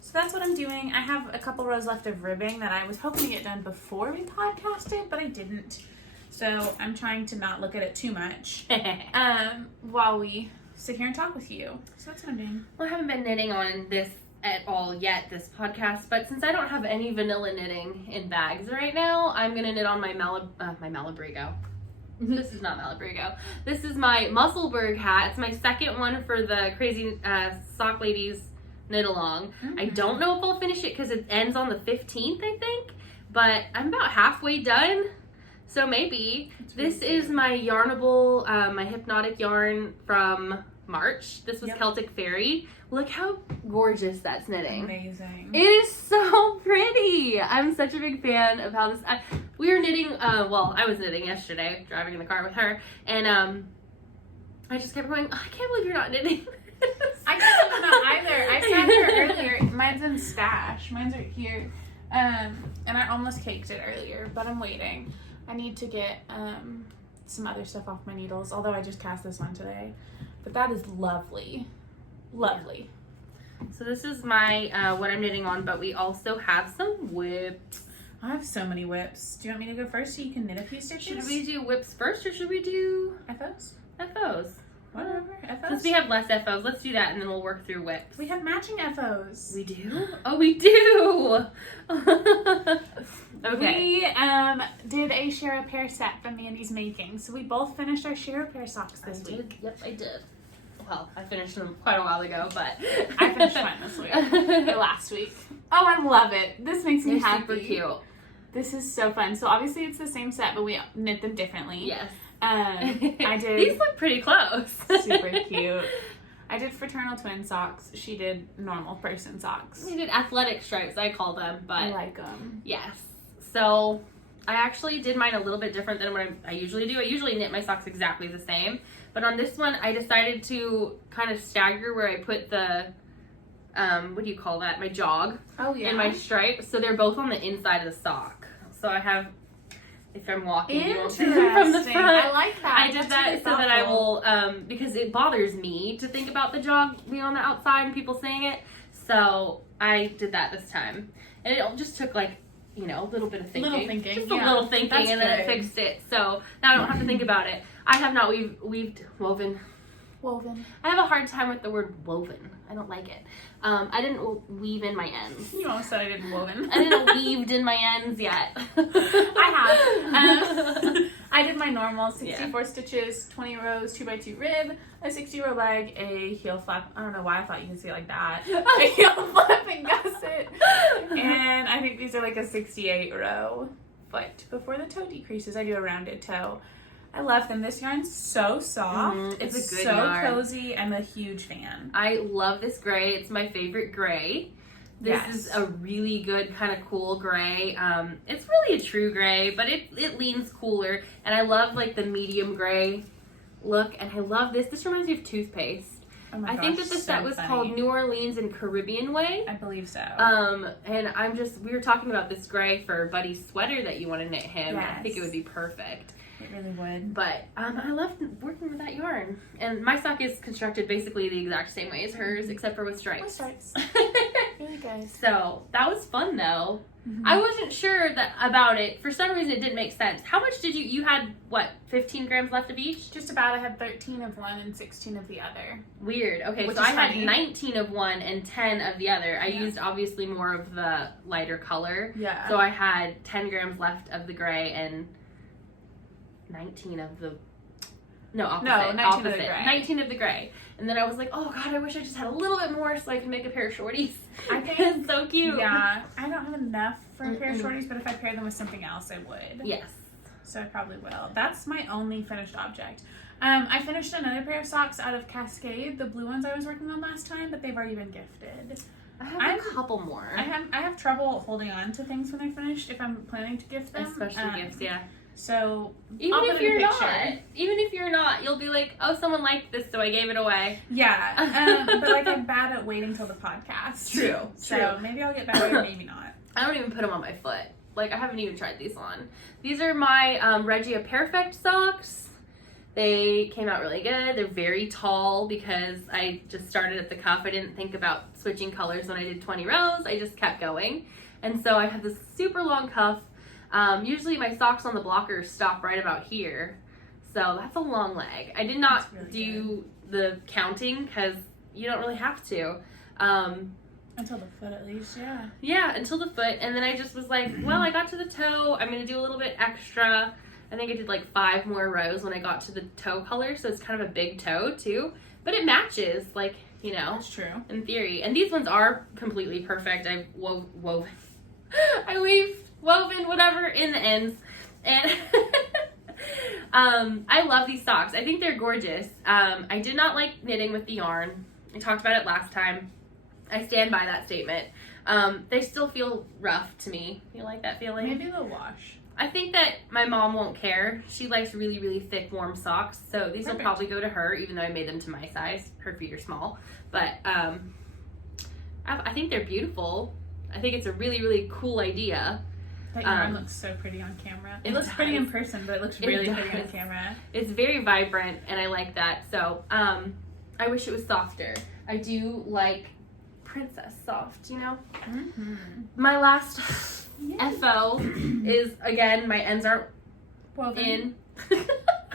So that's what I'm doing. I have a couple rows left of ribbing that I was hoping to get done before we podcasted, but I didn't. So I'm trying to not look at it too much while we sit here and talk with you. So that's what I'm doing. Well, I haven't been knitting on this at all yet, this podcast, but since I don't have any vanilla knitting in bags right now, I'm going to knit on my Malabrigo. This is not Malabrigo. This is my Musselburgh hat. It's my second one for the Crazy Sock Ladies Knit Along. I don't know if I'll finish it because it ends on the 15th, I think, but I'm about halfway done. So maybe. This is my Yarnable, my Hypnotic yarn from March. This was Celtic Faerie. Look how gorgeous that's knitting. Amazing. It is so pretty. I'm such a big fan of how this. We were knitting. Well, I was knitting yesterday, driving in the car with her, and I just kept going. Oh, I can't believe you're not knitting. I can't know either. I saw her earlier. Mine's in stash. Mine's right here. And I almost caked it earlier, but I'm waiting. I need to get some other stuff off my needles, although I just cast this one today. But that is lovely. Lovely. So this is my what I'm knitting on, but we also have some whips. I have so many whips. Do you want me to go first so you can knit a few stitches? Should we do whips first, or should we do FOs? FOs? Whatever. FOs? Since we have less FOs, let's do that and then we'll work through whips. We have matching FOs. We do? Oh, we do! Okay. We did a share a pair set from Mandi's making. So we both finished our share a pair socks this week. Yep, I did. Well, I finished them quite a while ago, but I finished mine this week. Or last week. Oh, I love it. This makes me happy. Super cute. This is so fun. So obviously it's the same set, but we knit them differently. Yes. I did. These look pretty close. Super cute. I did fraternal twin socks. She did normal person socks. We did athletic stripes, I call them, but I like them. yes. So I actually did mine a little bit different than what I usually do. I usually knit my socks exactly the same, but on this one I decided to kind of stagger where I put the what do you call that? My jog. Oh yeah. And my stripe, so they're both on the inside of the sock. So I have, if I'm walking, you won't see them from the front. I like that. I did that so that I will, because it bothers me to think about the jog being on the outside and people saying it. So I did that this time, and it just took like, you know, a little bit of thinking. Little thinking, just a little thinking, and then it fixed it. So now I don't have to think about it. I have not woven. I have a hard time with the word woven. I don't like it. I didn't weave in my ends. You almost said I didn't woven. I didn't weaved in my ends yet. I have. I did my normal 64 stitches, 20 rows, 2x2 rib, a 60 row leg, a heel flap. I don't know why I thought you could see it like that. A heel flap and gusset. And I think these are like a 68 row foot. Before the toe decreases, I do a rounded toe. I love them. This yarn's so soft. It's a good so yarn. cozy. I'm a huge fan. I love this gray. It's my favorite gray. This is a really good kind of cool gray. It's really a true gray, but it leans cooler. And I love like the medium gray look. And I love this. This reminds me of toothpaste. Oh my gosh, I think that the set was called New Orleans and Caribbean Way. I believe so. And we were talking about this gray for Buddy's sweater that you want to knit him. Yes. I think it would be perfect. It really would. But I love working with that yarn. And my sock is constructed basically the exact same way as hers, except for with stripes. With stripes. Really good. So that was fun though. I wasn't sure about it. For some reason it didn't make sense. How much did you had what, 15 grams left of each? Just about. I had 13 of one and 16 of the other. Weird. Okay, Which so I funny. had 19 of one and 10 of the other. I used obviously more of the lighter color. Yeah. So I had 10 grams left of the gray and 19 of the... No, opposite. No, 19 of the gray. 19 of the gray. And then I was like, oh god, I wish I just had a little bit more so I can make a pair of shorties. I think It's so cute. Yeah. I don't have enough for a pair of shorties, but if I pair them with something else, I would. Yes. So I probably will. That's my only finished object. I finished another pair of socks out of Cascade, the blue ones I was working on last time, but they've already been gifted. I have a couple more. I have trouble holding on to things when they're finished if I'm planning to gift them. Especially gifts, yeah. So Even I'll if put in a you're picture. not, you'll be like, oh, someone liked this, so I gave it away. Yeah, but like I'm bad at waiting till the podcast. True. So maybe I'll get better, maybe not. I don't even put them on my foot. Like, I haven't even tried these on. These are my Regia Pairfect Socks. They came out really good. They're very tall because I just started at the cuff. I didn't think about switching colors when I did 20 rows. I just kept going. And so I have this super long cuff. Usually my socks on the blocker stop right about here. So that's a long leg. I did not do the counting because you don't really have to. Until the foot at least, yeah. Yeah, until the foot. And then I just was like, well, I got to the toe. I'm going to do a little bit extra. I think I did like 5 more rows when I got to the toe color. So it's kind of a big toe too. But it matches, like, you know. That's true. In theory. And these ones are completely perfect. I've woven whatever in the ends. And I love these socks. I think they're gorgeous. I did not like knitting with the yarn. I talked about it last time. I stand by that statement. They still feel rough to me. You like that feeling? Maybe they'll wash. I think that my mom won't care. She likes really, really thick, warm socks. So these will probably go to her, even though I made them to my size. Her feet are small. But I think they're beautiful. I think it's a really, really cool idea. That yarn looks so pretty on camera. It looks pretty in person, but it looks really pretty on camera. It's very vibrant, and I like that. So I wish it was softer. I do like princess soft, you know? Mm-hmm. My last FO is, again, my ends aren't in.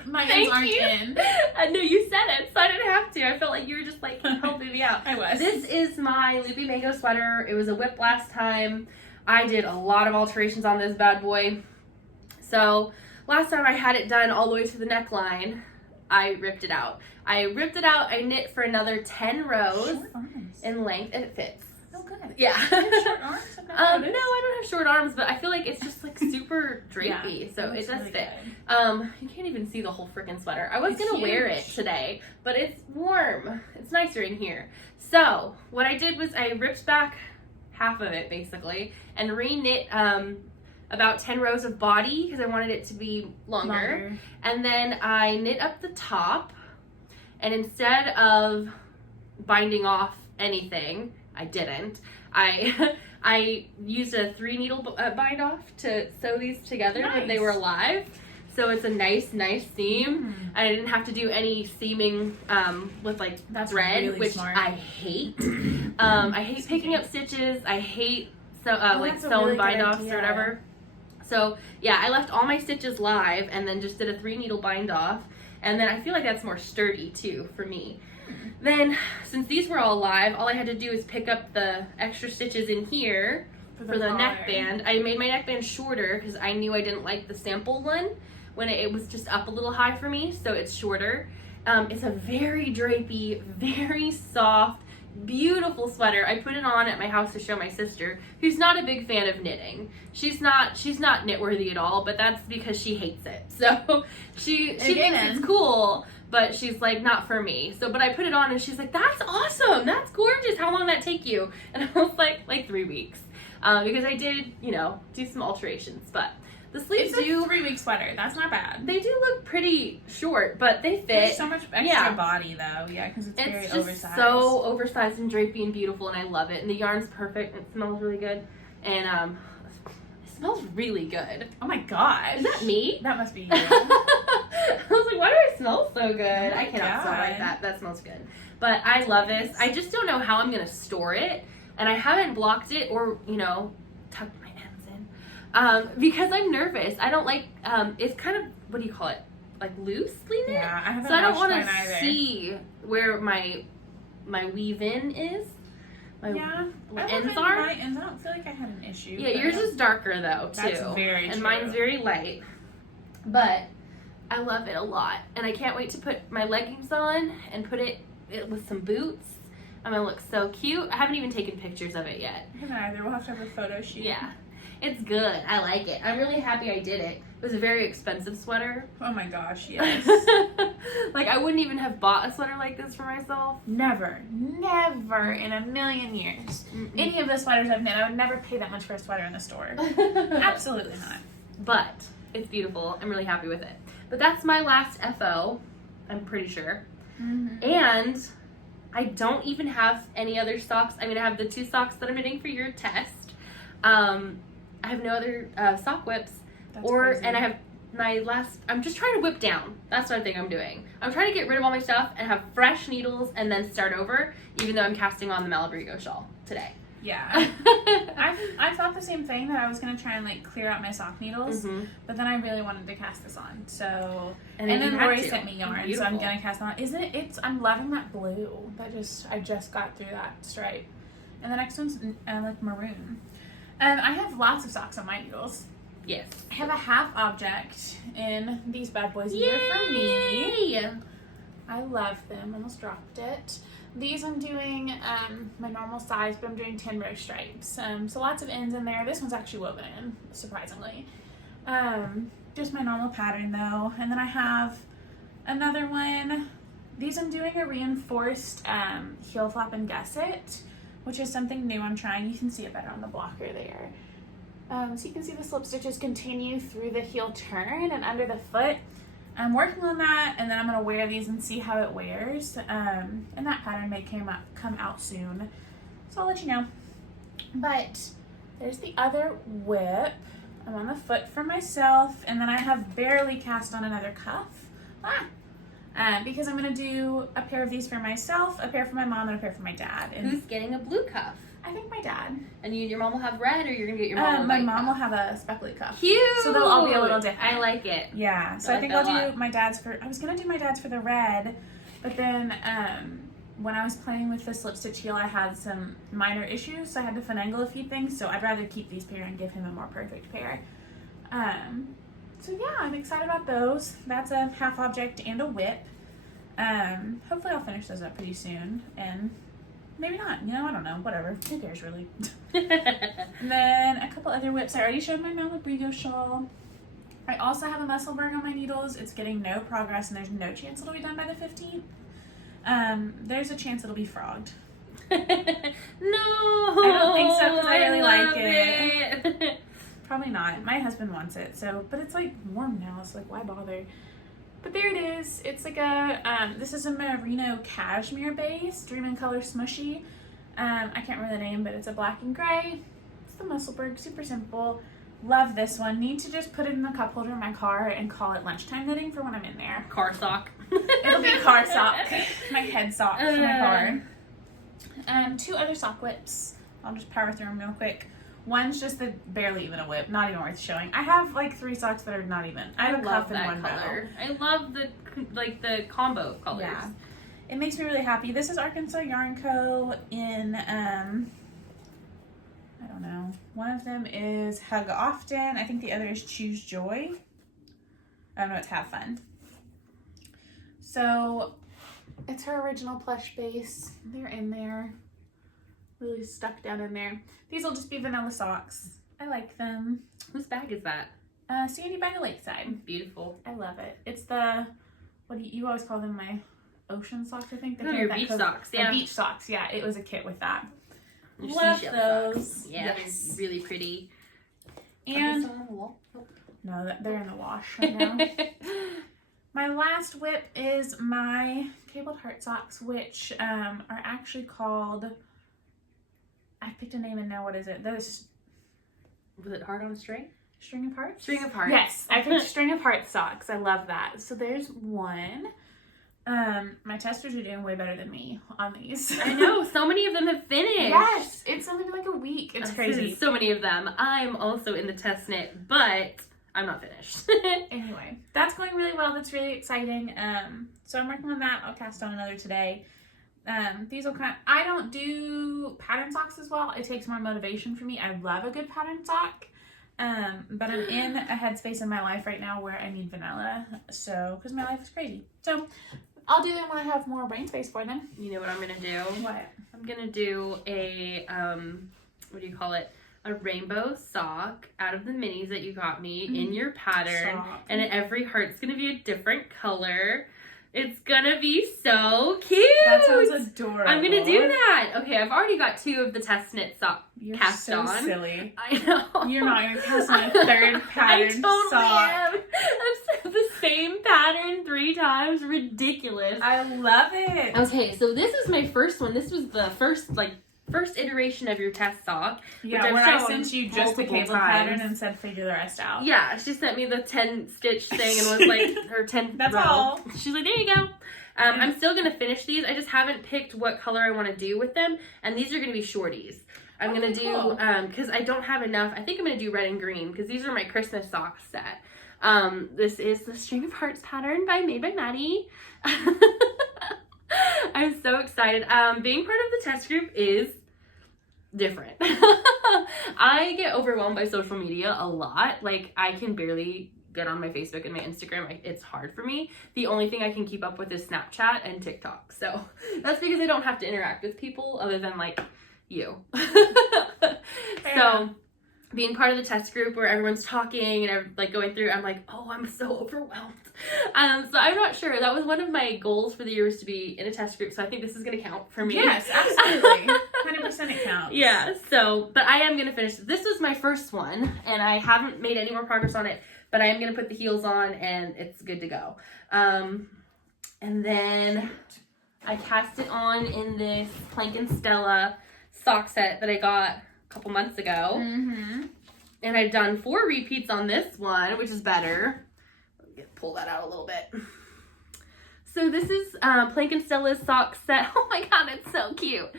My ends aren't in. I know you said it, so I didn't have to. I felt like you were just like helping me out. I was. This is my Loopy Mango sweater. It was a whip last time. I did a lot of alterations on this bad boy. So last time I had it done all the way to the neckline, I ripped it out. I knit for another 10 rows in length, and it fits. Oh, good. Yeah. You have short arms? No, I don't have short arms, but I feel like it's just like super drapey, so it does really fit. Good. You can't even see the whole freaking sweater. I was gonna wear it today, but it's warm. It's nicer in here. So what I did was I ripped back half of it basically and re-knit about 10 rows of body because I wanted it to be longer. And then I knit up the top, and instead of binding off anything, I didn't. I used a 3 needle bind off to sew these together when they were alive. So it's a nice seam. I didn't have to do any seaming with like thread, really which smart. I hate. I hate picking up stitches. I hate like sewing really bind offs or whatever. So yeah, I left all my stitches live and then just did a 3 needle bind off. And then I feel like that's more sturdy too for me. Then, since these were all live, all I had to do is pick up the extra stitches in here for the neckband. I made my neckband shorter because I knew I didn't like the sample one when it was just up a little high for me, so it's shorter. It's a very drapey, very soft, beautiful sweater. I put it on at my house to show my sister, who's not a big fan of knitting. She's not knit worthy at all, but that's because she hates it. So she thinks it's cool, but she's like, not for me. So, but I put it on and she's like, that's awesome. That's gorgeous. How long did that take you? And I was like 3 weeks. Because I did, do some alterations, but the sleeves it's a 3-week sweater. That's not bad. They do look pretty short, but they fit. There's so much extra body though. Yeah, because it's very oversized. It's just so oversized and drapey and beautiful, and I love it. And the yarn's perfect. It smells really good, and it smells really good. Oh my gosh! Is that me? That must be you. I was like, why do I smell so good? I cannot smell like that. That smells good. But I love this. I just don't know how I'm gonna store it, and I haven't blocked it or tucked my ends in because I'm nervous. I don't like. It's kind of, what do you call it? Like loosely knit. Yeah, I haven't. So I don't want to see where my weave in is. My ends are. My ends. I don't feel like I had an issue. Yeah, yours is darker though too. That's very true. And mine's very light. But I love it a lot, and I can't wait to put my leggings on and put it with some boots. I'm gonna look so cute. I haven't even taken pictures of it yet. I haven't either. We'll have to have a photo shoot. Yeah, it's good. I like it. I'm really happy I did it. It was a very expensive sweater. Oh my gosh, yes. Like, I wouldn't even have bought a sweater like this for myself. Never in a million years. Any of the sweaters I've knit, I would never pay that much for a sweater in the store. Absolutely not. But it's beautiful. I'm really happy with it. But that's my last FO, I'm pretty sure. And I don't even have any other socks. I mean, I have the 2 socks that I'm knitting for your test. I have no other sock whips. That's crazy. And I have I'm just trying to whip down. That's what I think I'm doing. I'm trying to get rid of all my stuff and have fresh needles and then start over, even though I'm casting on the Malabrigo shawl today. Yeah. I thought the same thing, that I was going to try and clear out my sock needles, but then I really wanted to cast this on. So, and then Lori sent me yarn, beautiful. So I'm going to cast on. I'm loving that blue. I just got through that stripe. And the next one's maroon. And I have lots of socks on my needles. Yes. I have a half object in these bad boys. Yay! For me. I love them. Almost dropped it. These I'm doing my normal size, but I'm doing 10 row stripes. So lots of ends in there. This one's actually woven in, surprisingly. just my normal pattern though. And then I have another one. These I'm doing a reinforced heel flap and gusset, which is something new I'm trying. You can see it better on the blocker there. So you can see the slip stitches continue through the heel turn and under the foot. I'm working on that, and then I'm going to wear these and see how it wears. And that pattern may come out soon, so I'll let you know. But there's the other whip. I'm on the foot for myself, and then I have barely cast on another cuff. Because I'm going to do a pair of these for myself, a pair for my mom, and a pair for my dad. And who's getting a blue cuff? I think my dad. And you and your mom will have red, or you're going to get your mom a my white mom cuff? will have a speckly cuff. Cute! So they'll all be a little different. I like it. Yeah, so I think I'll do my dad's for, I was going to do my dad's for the red, but then when I was playing with the slip stitch heel, I had some minor issues, so I had to finagle a few things, so I'd rather keep these pair and give him a more perfect pair. So yeah, I'm excited about those. That's a half object and a whip. Hopefully I'll finish those up pretty soon, and maybe not, you know, I don't know, whatever, who cares really. And then a couple other whips. I already showed my Malabrigo shawl. I also have a Musselburgh on my needles. It's getting no progress, and there's no chance it'll be done by the 15th. There's a chance it'll be frogged. No! I don't think so, because I really like it. Probably not. My husband wants it, so, but it's like warm now, so like why bother? But there it is. It's like a, this is a Merino cashmere base, Dream in Color Smushy. I can't remember the name, but it's a black and gray. It's the Musselburgh, super simple. Love this one. Need to just put it in the cup holder in my car and call it lunchtime knitting for when I'm in there. Car sock. It'll be car sock. My head sock for my car. Two other sock whips. I'll just power through them real quick. One's just barely even a whip, not even worth showing. I have like 3 socks that are not even. I have a cuff and one color. I love the combo of colors. Yeah, it makes me really happy. This is Arkansas Yarn Co. in I don't know. One of them is Hug Often. I think the other is Choose Joy. I don't know. It's Have Fun. So it's her original plush base. They're in there. Really stuck down in there. These will just be vanilla socks. I like them. Whose bag is that? Sandy by the Lakeside. Beautiful. I love it. It's the, what do you always call them? My ocean socks, I think. No, your beach socks. Yeah. Beach socks. Yeah, it was a kit with that. Your Love those. Socks. Yeah, yes. they're really pretty. And no, they're in the wash right now. My last whip is my cabled heart socks, which are actually called, I picked a name and now what is it? Was it Heart on a String? String of Hearts? String of Hearts. Yes, I picked String of Hearts socks. I love that. So there's one. My testers are doing way better than me on these. I know, so many of them have finished. Yes, it's only been like a week. It's crazy. So many of them. I'm also in the test knit, but I'm not finished. Anyway, that's going really well. That's really exciting. So I'm working on that. I'll cast on another today. These will I don't do pattern socks as well. It takes more motivation for me. I love a good pattern sock. But I'm in a headspace in my life right now where I need vanilla. So, because my life is crazy. So, I'll do them when I have more brain space for them. You know what I'm going to do? What? I'm going to do a, what do you call it? A rainbow sock out of the minis that you got me in your pattern. Sock. And every heart's going to be a different color. It's gonna be so cute. That sounds adorable. I'm gonna do that. Okay, I've already got 2 of the test knit sock cast so on. Silly. I know. You're not gonna cast on a third pattern I totally sock. am. I've said the same pattern 3 times. Ridiculous. I love it. Okay, so this is my first one. This was the first iteration of your test sock. Yeah, which where I've I sent you just the cable pattern and said figure the rest out. Yeah, she sent me the 10 stitch thing and was like, her 10 That's row. all. She's like, there you go. I'm still going to finish these. I just haven't picked what color I want to do with them. And these are going to be shorties. I'm going to do, because I don't have enough. I think I'm going to do red and green because these are my Christmas socks set. This is the String of Hearts pattern made by Maddie. I'm so excited. Being part of the test group is different. I get overwhelmed by social media a lot. Like, I can barely get on my Facebook and my Instagram. It's hard for me. The only thing I can keep up with is Snapchat and TikTok. So that's because I don't have to interact with people other than like you. So being part of the test group where everyone's talking and I'm like going through, I'm like, oh, I'm so overwhelmed. So I'm not sure. That was one of my goals for the year was to be in a test group. So I think this is going to count for me. Yes, absolutely. 100% it counts. Yeah. So, but I am going to finish. This was my first one and I haven't made any more progress on it, but I am going to put the heels on and it's good to go. And then I cast it on in this Plank and Stella sock set that I got a couple months ago. Mm-hmm. And I've done 4 repeats on this one, which is better. Pull that out a little bit. So this is Plank and Stella's sock set. Oh my god, it's so cute.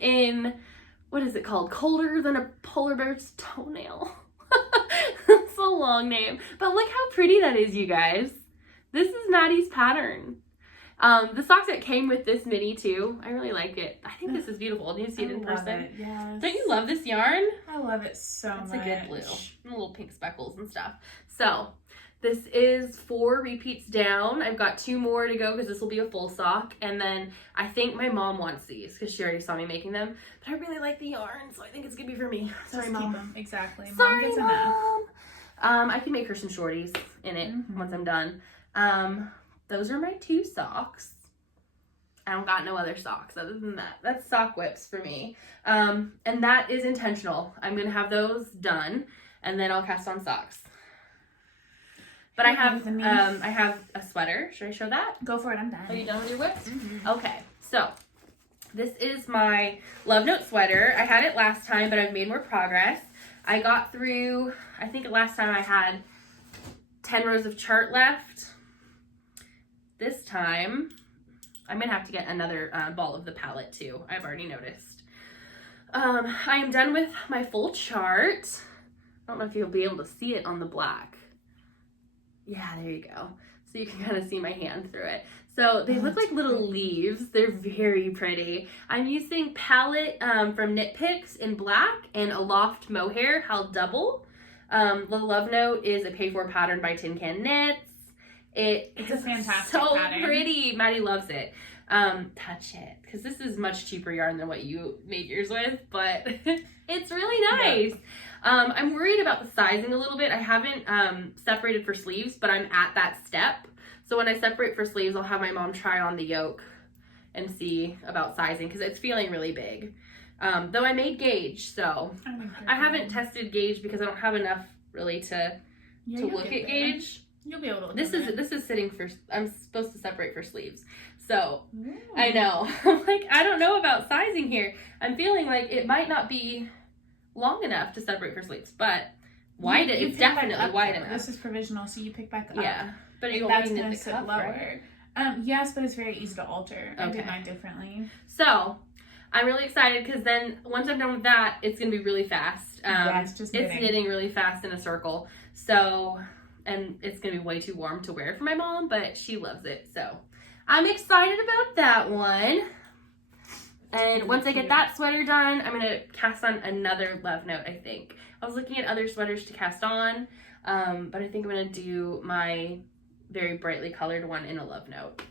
In, what is it called? Colder Than a Polar Bear's Toenail. That's a long name. But look how pretty that is, you guys. This is Maddie's pattern. The sock set came with this mini too. I really like it. I think this is beautiful. Do you see it in person? It, yes. Don't you love this yarn? I love it so much. It's a good blue. And little pink speckles and stuff. So this is 4 repeats down. I've got 2 more to go because this will be a full sock. And then I think my mom wants these because she already saw me making them. But I really like the yarn, so I think it's going to be for me. Sorry, Mom. Keep them. Exactly. Sorry, Mom gets Mom. enough. I can make her some shorties in it once I'm done. Those are my 2 socks. I don't got no other socks other than that. That's sock whips for me. And that is intentional. I'm going to have those done and then I'll cast on socks. But I have a sweater. Should I show that? Go for it. I'm done. Are you done with your whips? Mm-hmm. Okay. So this is my Love Note sweater. I had it last time, but I've made more progress. I got through, I think last time I had 10 rows of chart left. This time, I'm going to have to get another ball of the palette too. I've already noticed. I am done with my full chart. I don't know if you'll be able to see it on the black. Yeah, there you go. So you can kind of see my hand through it. So they look like little leaves. They're very pretty. I'm using palette from Knit Picks in black and Aloft Mohair held double. The Love Note is a pay-for pattern by Tin Can Knits. It's a fantastic so pattern. Pretty. Maddie loves it. Touch it, because this is much cheaper yarn than what you made yours with, but it's really nice. Yeah. I'm worried about the sizing a little bit. I haven't separated for sleeves, but I'm at that step. So when I separate for sleeves, I'll have my mom try on the yoke and see about sizing, because it's feeling really big. Though I made gauge, so I haven't tested gauge because I don't have enough really to look at gauge. You'll be able to. This is sitting for. I'm supposed to separate for sleeves, so I know. I'm like, I don't know about sizing here. I'm feeling like it might not be long enough to separate for sleeves, but wide. It's definitely wide enough. This is provisional, so you pick back up. Yeah, but that's gonna sit lower. Right? Yes, but it's very easy to alter. I did mine differently. So I'm really excited because then once I'm done with that, it's gonna be really fast. Yes, just knitting. It's knitting really fast in a circle. So. And it's going to be way too warm to wear for my mom, but she loves it. So I'm excited about that one. And once I get that sweater done, I'm going to cast on another Love Note, I think. I was looking at other sweaters to cast on, but I think I'm going to do my very brightly colored one in a Love Note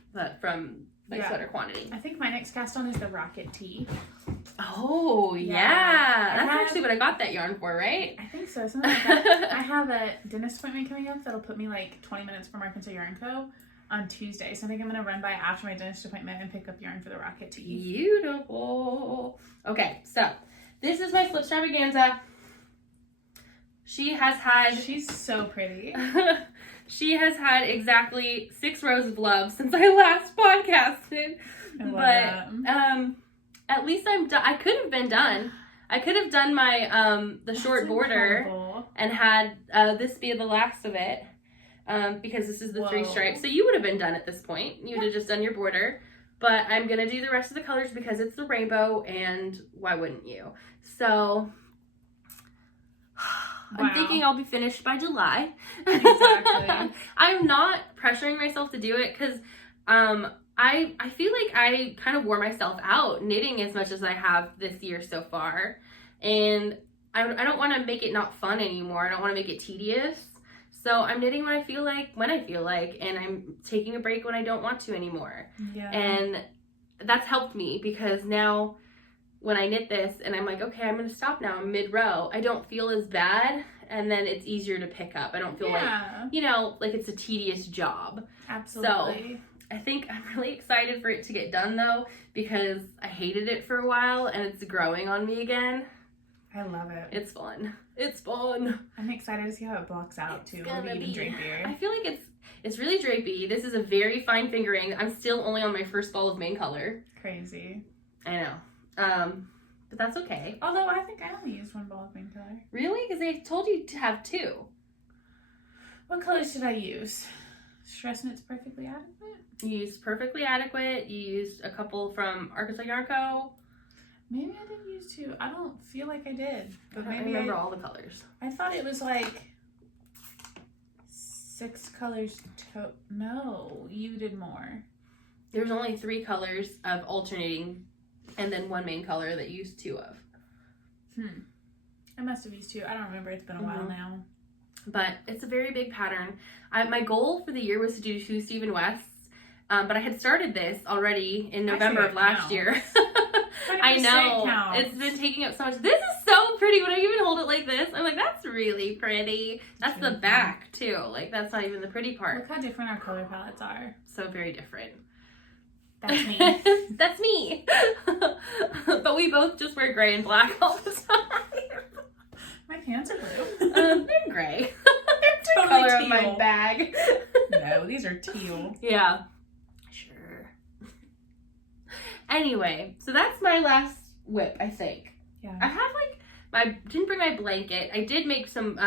from Sweater Quantity. I think my next cast on is the Rocket Tee. Oh, yeah. That's actually what I got that yarn for, right? I think so. Something like that. I have a dentist appointment coming up that'll put me like 20 minutes from Arkansas Yarn Co. on Tuesday. So I think I'm going to run by after my dentist appointment and pick up yarn for the Rocket Tee. Beautiful. Okay, so this is my Slipstravaganza. She's so pretty. She has had exactly 6 rows of love since I last podcasted. I love that. At least I'm done. I could have been done. I could have done my the short border and had this be the last of it because this is the 3 stripes. So you would have been done at this point. You would have just done your border. But I'm going to do the rest of the colors because it's the rainbow and why wouldn't you? So I'm thinking I'll be finished by July. Exactly. I'm not pressuring myself to do it because I feel like I kind of wore myself out knitting as much as I have this year so far. And I don't want to make it not fun anymore. I don't want to make it tedious. So I'm knitting when I feel like, and I'm taking a break when I don't want to anymore. Yeah. And that's helped me because now when I knit this and I'm like, okay, I'm going to stop now, I'm mid-row, I don't feel as bad, and then it's easier to pick up. I don't feel like, you know, like it's a tedious job. Absolutely. So I think I'm really excited for it to get done though, because I hated it for a while and it's growing on me again. I love it. It's fun. It's fun. I'm excited to see how it blocks out too. It'll be even drapier. I feel like it's really drapey. This is a very fine fingering. I'm still only on my first ball of main color. Crazy. I know. But that's okay. Although I think I only used one ball of main color. Really? Because they told you to have 2. What colors did I use? Stressing it's perfectly adequate? You used Perfectly Adequate. You used a couple from Untitled Yarnco. Maybe I didn't use 2. I don't feel like I did. But I don't remember all the colors. I thought it was like 6 colors. No, you did more. There's only 3 colors of alternating, and then 1 main color that you used 2 of. I must have used 2. I don't remember. It's been a while now. But it's a very big pattern. My goal for the year was to do 2 Stephen Wests, but I had started this already in November of last year. I know. It's been taking up so much. This is so pretty. When I even hold it like this, I'm like, that's really pretty. That's the back, too. Like, that's not even the pretty part. Look how different our color palettes are. So very different. That's me. That's me. But we both just wear gray and black all the time. My pants are blue. They're gray. They're Color totally of my teal. bag. No, these are teal. Yeah. Sure. Anyway, so that's my last whip, I think. Yeah. I have didn't bring my blanket. I did make some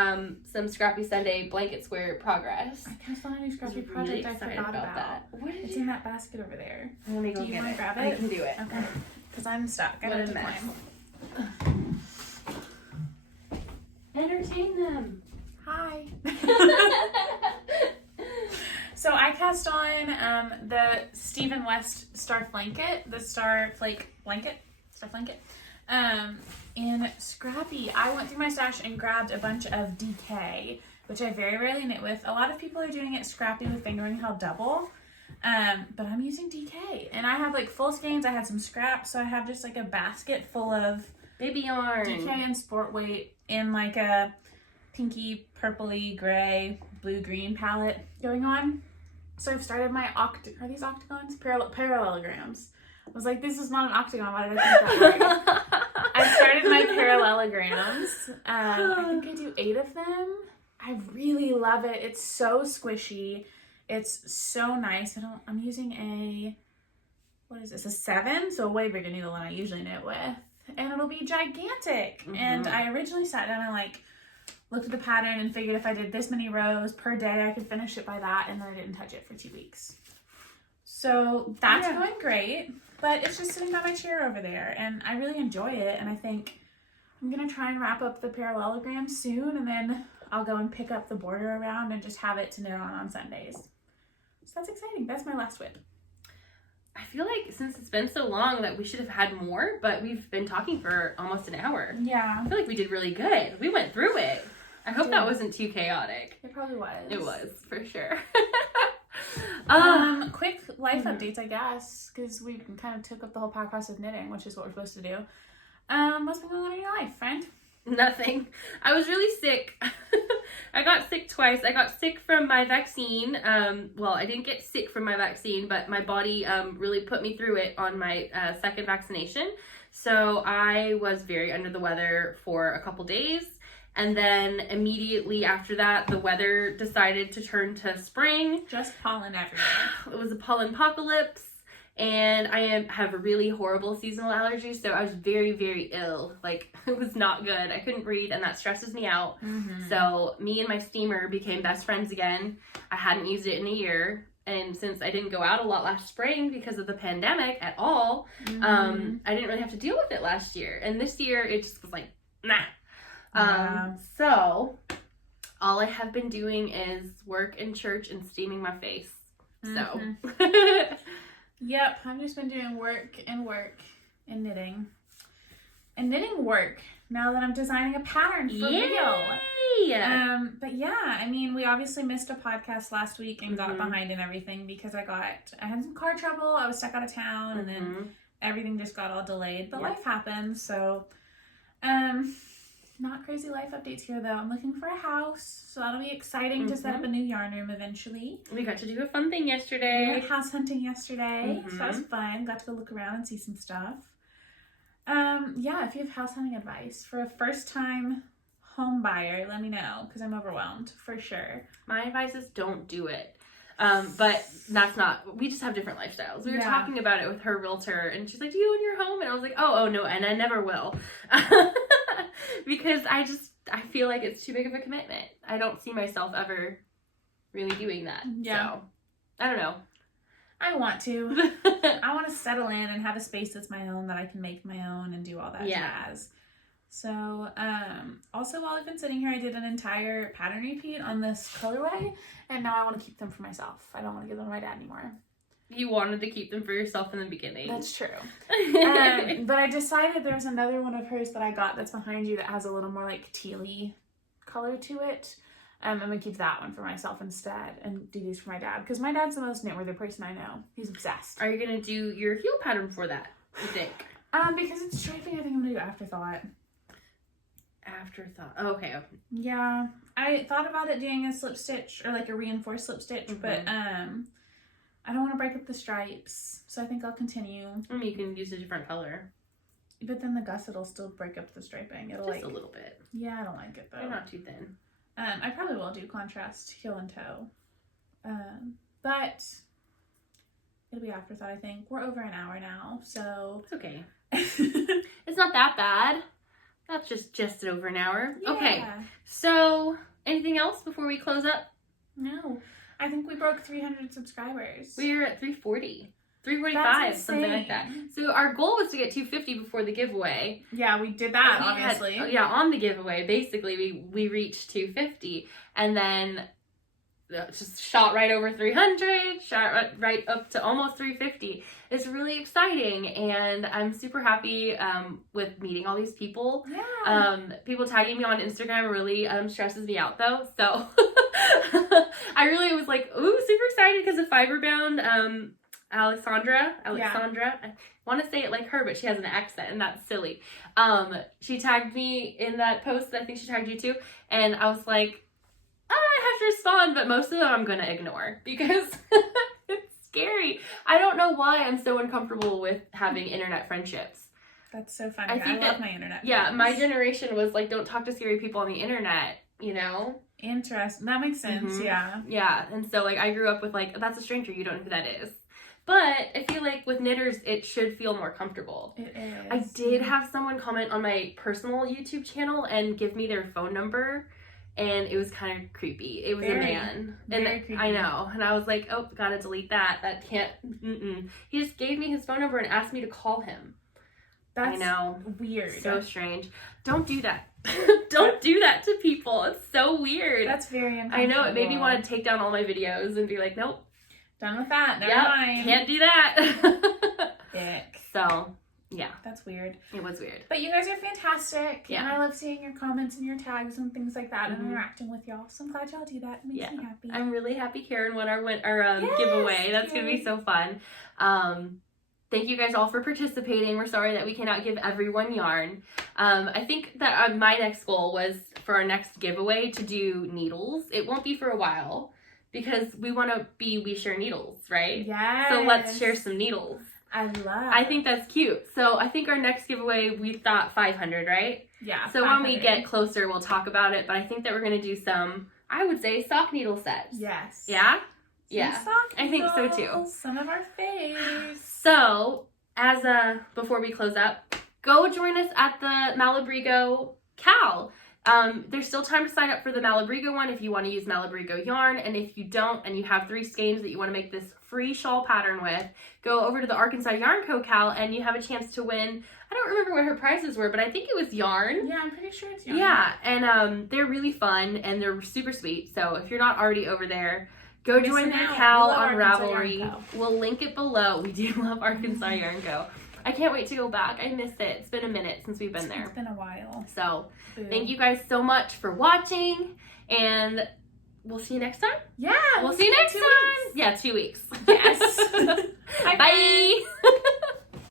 Scrappy Sunday blanket square progress. I cast on a new Scrappy I'm project really I excited forgot about about. that. What is It's in that basket over there. Let me go Do you get want it. to grab it? I can do it. Okay. Because I'm stuck. I What don't a have mess. time. Entertain them. Hi. So I cast on the Stephen West Star Blanket, the Star Flake Blanket, in Scrappy. I went through my stash and grabbed a bunch of DK, which I very rarely knit with. A lot of people are doing it Scrappy with fingerling how double, but I'm using DK. And I have like full skeins, I had some scraps, so I have just like a basket full of Baby yarn. DK and sport weight in like a pinky, purpley, gray, blue-green palette going on. So I've started my are these octagons? Parallelograms. I was like, this is not an octagon. Why did I think that word? I've started my parallelograms. I think I do 8 of them. I really love it. It's so squishy. It's so nice. I'm using a, what is this? A 7? So a way bigger needle than I usually knit with. And it'll be gigantic. And I originally sat down and like looked at the pattern and figured if I did this many rows per day, I could finish it by that, and then I didn't touch it for 2 weeks. So that's going great, but it's just sitting by my chair over there, and I really enjoy it, and I think I'm going to try and wrap up the parallelogram soon, and then I'll go and pick up the border around and just have it to knit on Sundays. So that's exciting. That's my last whip. I feel like since it's been so long that we should have had more, but we've been talking for almost an hour. Yeah. I feel like we did really good. We went through it. I hope that wasn't too chaotic. It probably was. It was, for sure. Quick life updates, I guess, because we kind of took up the whole podcast of knitting, which is what we're supposed to do. What's been going on in your life, friend? Nothing. I was really sick. I got sick twice. I got sick from my vaccine. Well, I didn't get sick from my vaccine, but my body really put me through it on my second vaccination. So I was very under the weather for a couple days. And then immediately after that, the weather decided to turn to spring. Just pollen everywhere. It was a pollen apocalypse. And I have a really horrible seasonal allergy, so I was very, very ill. Like, it was not good. I couldn't breathe, and that stresses me out. So me and my steamer became best friends again. I hadn't used it in a year. And since I didn't go out a lot last spring because of the pandemic at all, I didn't really have to deal with it last year. And this year, it just was like, nah. So all I have been doing is work in church and steaming my face. So yep, I've just been doing work and knitting. And knitting work now that I'm designing a pattern for real. But yeah, I mean, we obviously missed a podcast last week and got behind and everything because I had some car trouble. I was stuck out of town and then everything just got all delayed, but life happens. So, not crazy life updates here though. I'm looking for a house, so that'll be exciting to set up a new yarn room eventually. We got to do a fun thing yesterday. We went house hunting yesterday, so that was fun. Got to go look around and see some stuff. Yeah, if you have house hunting advice for a first time home buyer, let me know, because I'm overwhelmed for sure. My advice is don't do it. But that's not, we just have different lifestyles. We were talking about it with her realtor, and she's like, do you own your home? And I was like, oh no, and I never will. Because I feel like it's too big of a commitment. I don't see myself ever really doing that. Yeah. So, I don't know. I want to. I want to settle in and have a space that's my own, that I can make my own and do all that jazz. So, also while I've been sitting here, I did an entire pattern repeat on this colorway, and now I want to keep them for myself. I don't want to give them to my dad anymore. You wanted to keep them for yourself in the beginning. That's true. But I decided there's another one of hers that I got that's behind you that has a little more like tealy color to it. I'm going to keep that one for myself instead and do these for my dad, because my dad's the most knitworthy person I know. He's obsessed. Are you going to do your heel pattern for that, you think? Because it's striping, I think I'm going to do afterthought. Afterthought. Oh, okay. Yeah. I thought about it doing a slip stitch or like a reinforced slip stitch, but I don't want to break up the stripes, so I think I'll continue. I mean, you can use a different color. But then the gusset will still break up the striping. It'll just a little bit. Yeah, I don't like it though. They're not too thin. I probably will do contrast heel and toe. But it'll be afterthought, I think. We're over an hour now, so it's okay. It's not that bad. That's just over an hour. Yeah. Okay. So, anything else before we close up? No. I think we broke 300 subscribers. We're at 340. 345, something like that. So our goal was to get 250 before the giveaway. Yeah, we did that, obviously. On the giveaway, basically, we reached 250. And then just shot right over 300, shot right up to almost 350. It's really exciting, and I'm super happy with meeting all these people. Yeah. People tagging me on Instagram really stresses me out, though. So I really was like, ooh, super excited because of Fiberbound. Alexandra, I want to say it like her, but she has an accent, and that's silly. She tagged me in that post. I think she tagged you too, and I was like, I have to respond, but most of them I'm gonna ignore because it's scary. I don't know why I'm so uncomfortable with having internet friendships. That's so funny. I love my internet friends. Yeah, my generation was like, don't talk to scary people on the internet, you know? Interesting. That makes sense, yeah. Yeah, and so like I grew up with like, that's a stranger, you don't know who that is. But I feel like with knitters, it should feel more comfortable. It is. I did have someone comment on my personal YouTube channel and give me their phone number, and it was kind of creepy. It was a man. Very creepy. I know. And I was like, oh, gotta delete that. That can't, He just gave me his phone number and asked me to call him. That's I know. Weird. So strange. Don't do that. Don't do that to people. It's so weird. That's very uncomfortable. I know. It made me want to take down all my videos and be like, nope. Done with that. Never mind. Can't do that. Ick. So, yeah. That's weird. It was weird. But you guys are fantastic. Yeah. And I love seeing your comments and your tags and things like that and interacting with y'all. So I'm glad y'all do that. It makes me happy. I'm really happy Karen won our giveaway. That's going to be so fun. Thank you guys all for participating. We're sorry that we cannot give everyone yarn. I think that my next goal was for our next giveaway to do needles. It won't be for a while, because we want to be We Share Needles, right? Yes. So let's share some needles. I think that's cute. So I think our next giveaway, we thought 500, right? Yeah. So 500. When we get closer, we'll talk about it. But I think that we're going to do some, I would say, sock needle sets. Yes. Yeah? Yeah. Sock needles, I think so too. Some of our faves. So, before we close up, go join us at the Malabrigo KAL. There's still time to sign up for the Malabrigo one if you want to use Malabrigo yarn, and if you don't and you have 3 skeins that you want to make this free shawl pattern with, go over to the Arkansas Yarn Co. KAL and you have a chance to win. I don't remember what her prizes were, but I think it was yarn. Yeah, I'm pretty sure it's yarn. Yeah, and they're really fun and they're super sweet. So if you're not already over there, go join their KAL on Ravelry. We'll link it below. We do love Arkansas Yarn Co. I can't wait to go back. I miss it. It's been a minute since we've been there. It's been a while. So, thank you guys so much for watching, and we'll see you next time. Yeah. We'll see you next time. Yeah, 2 weeks. Yes. Bye.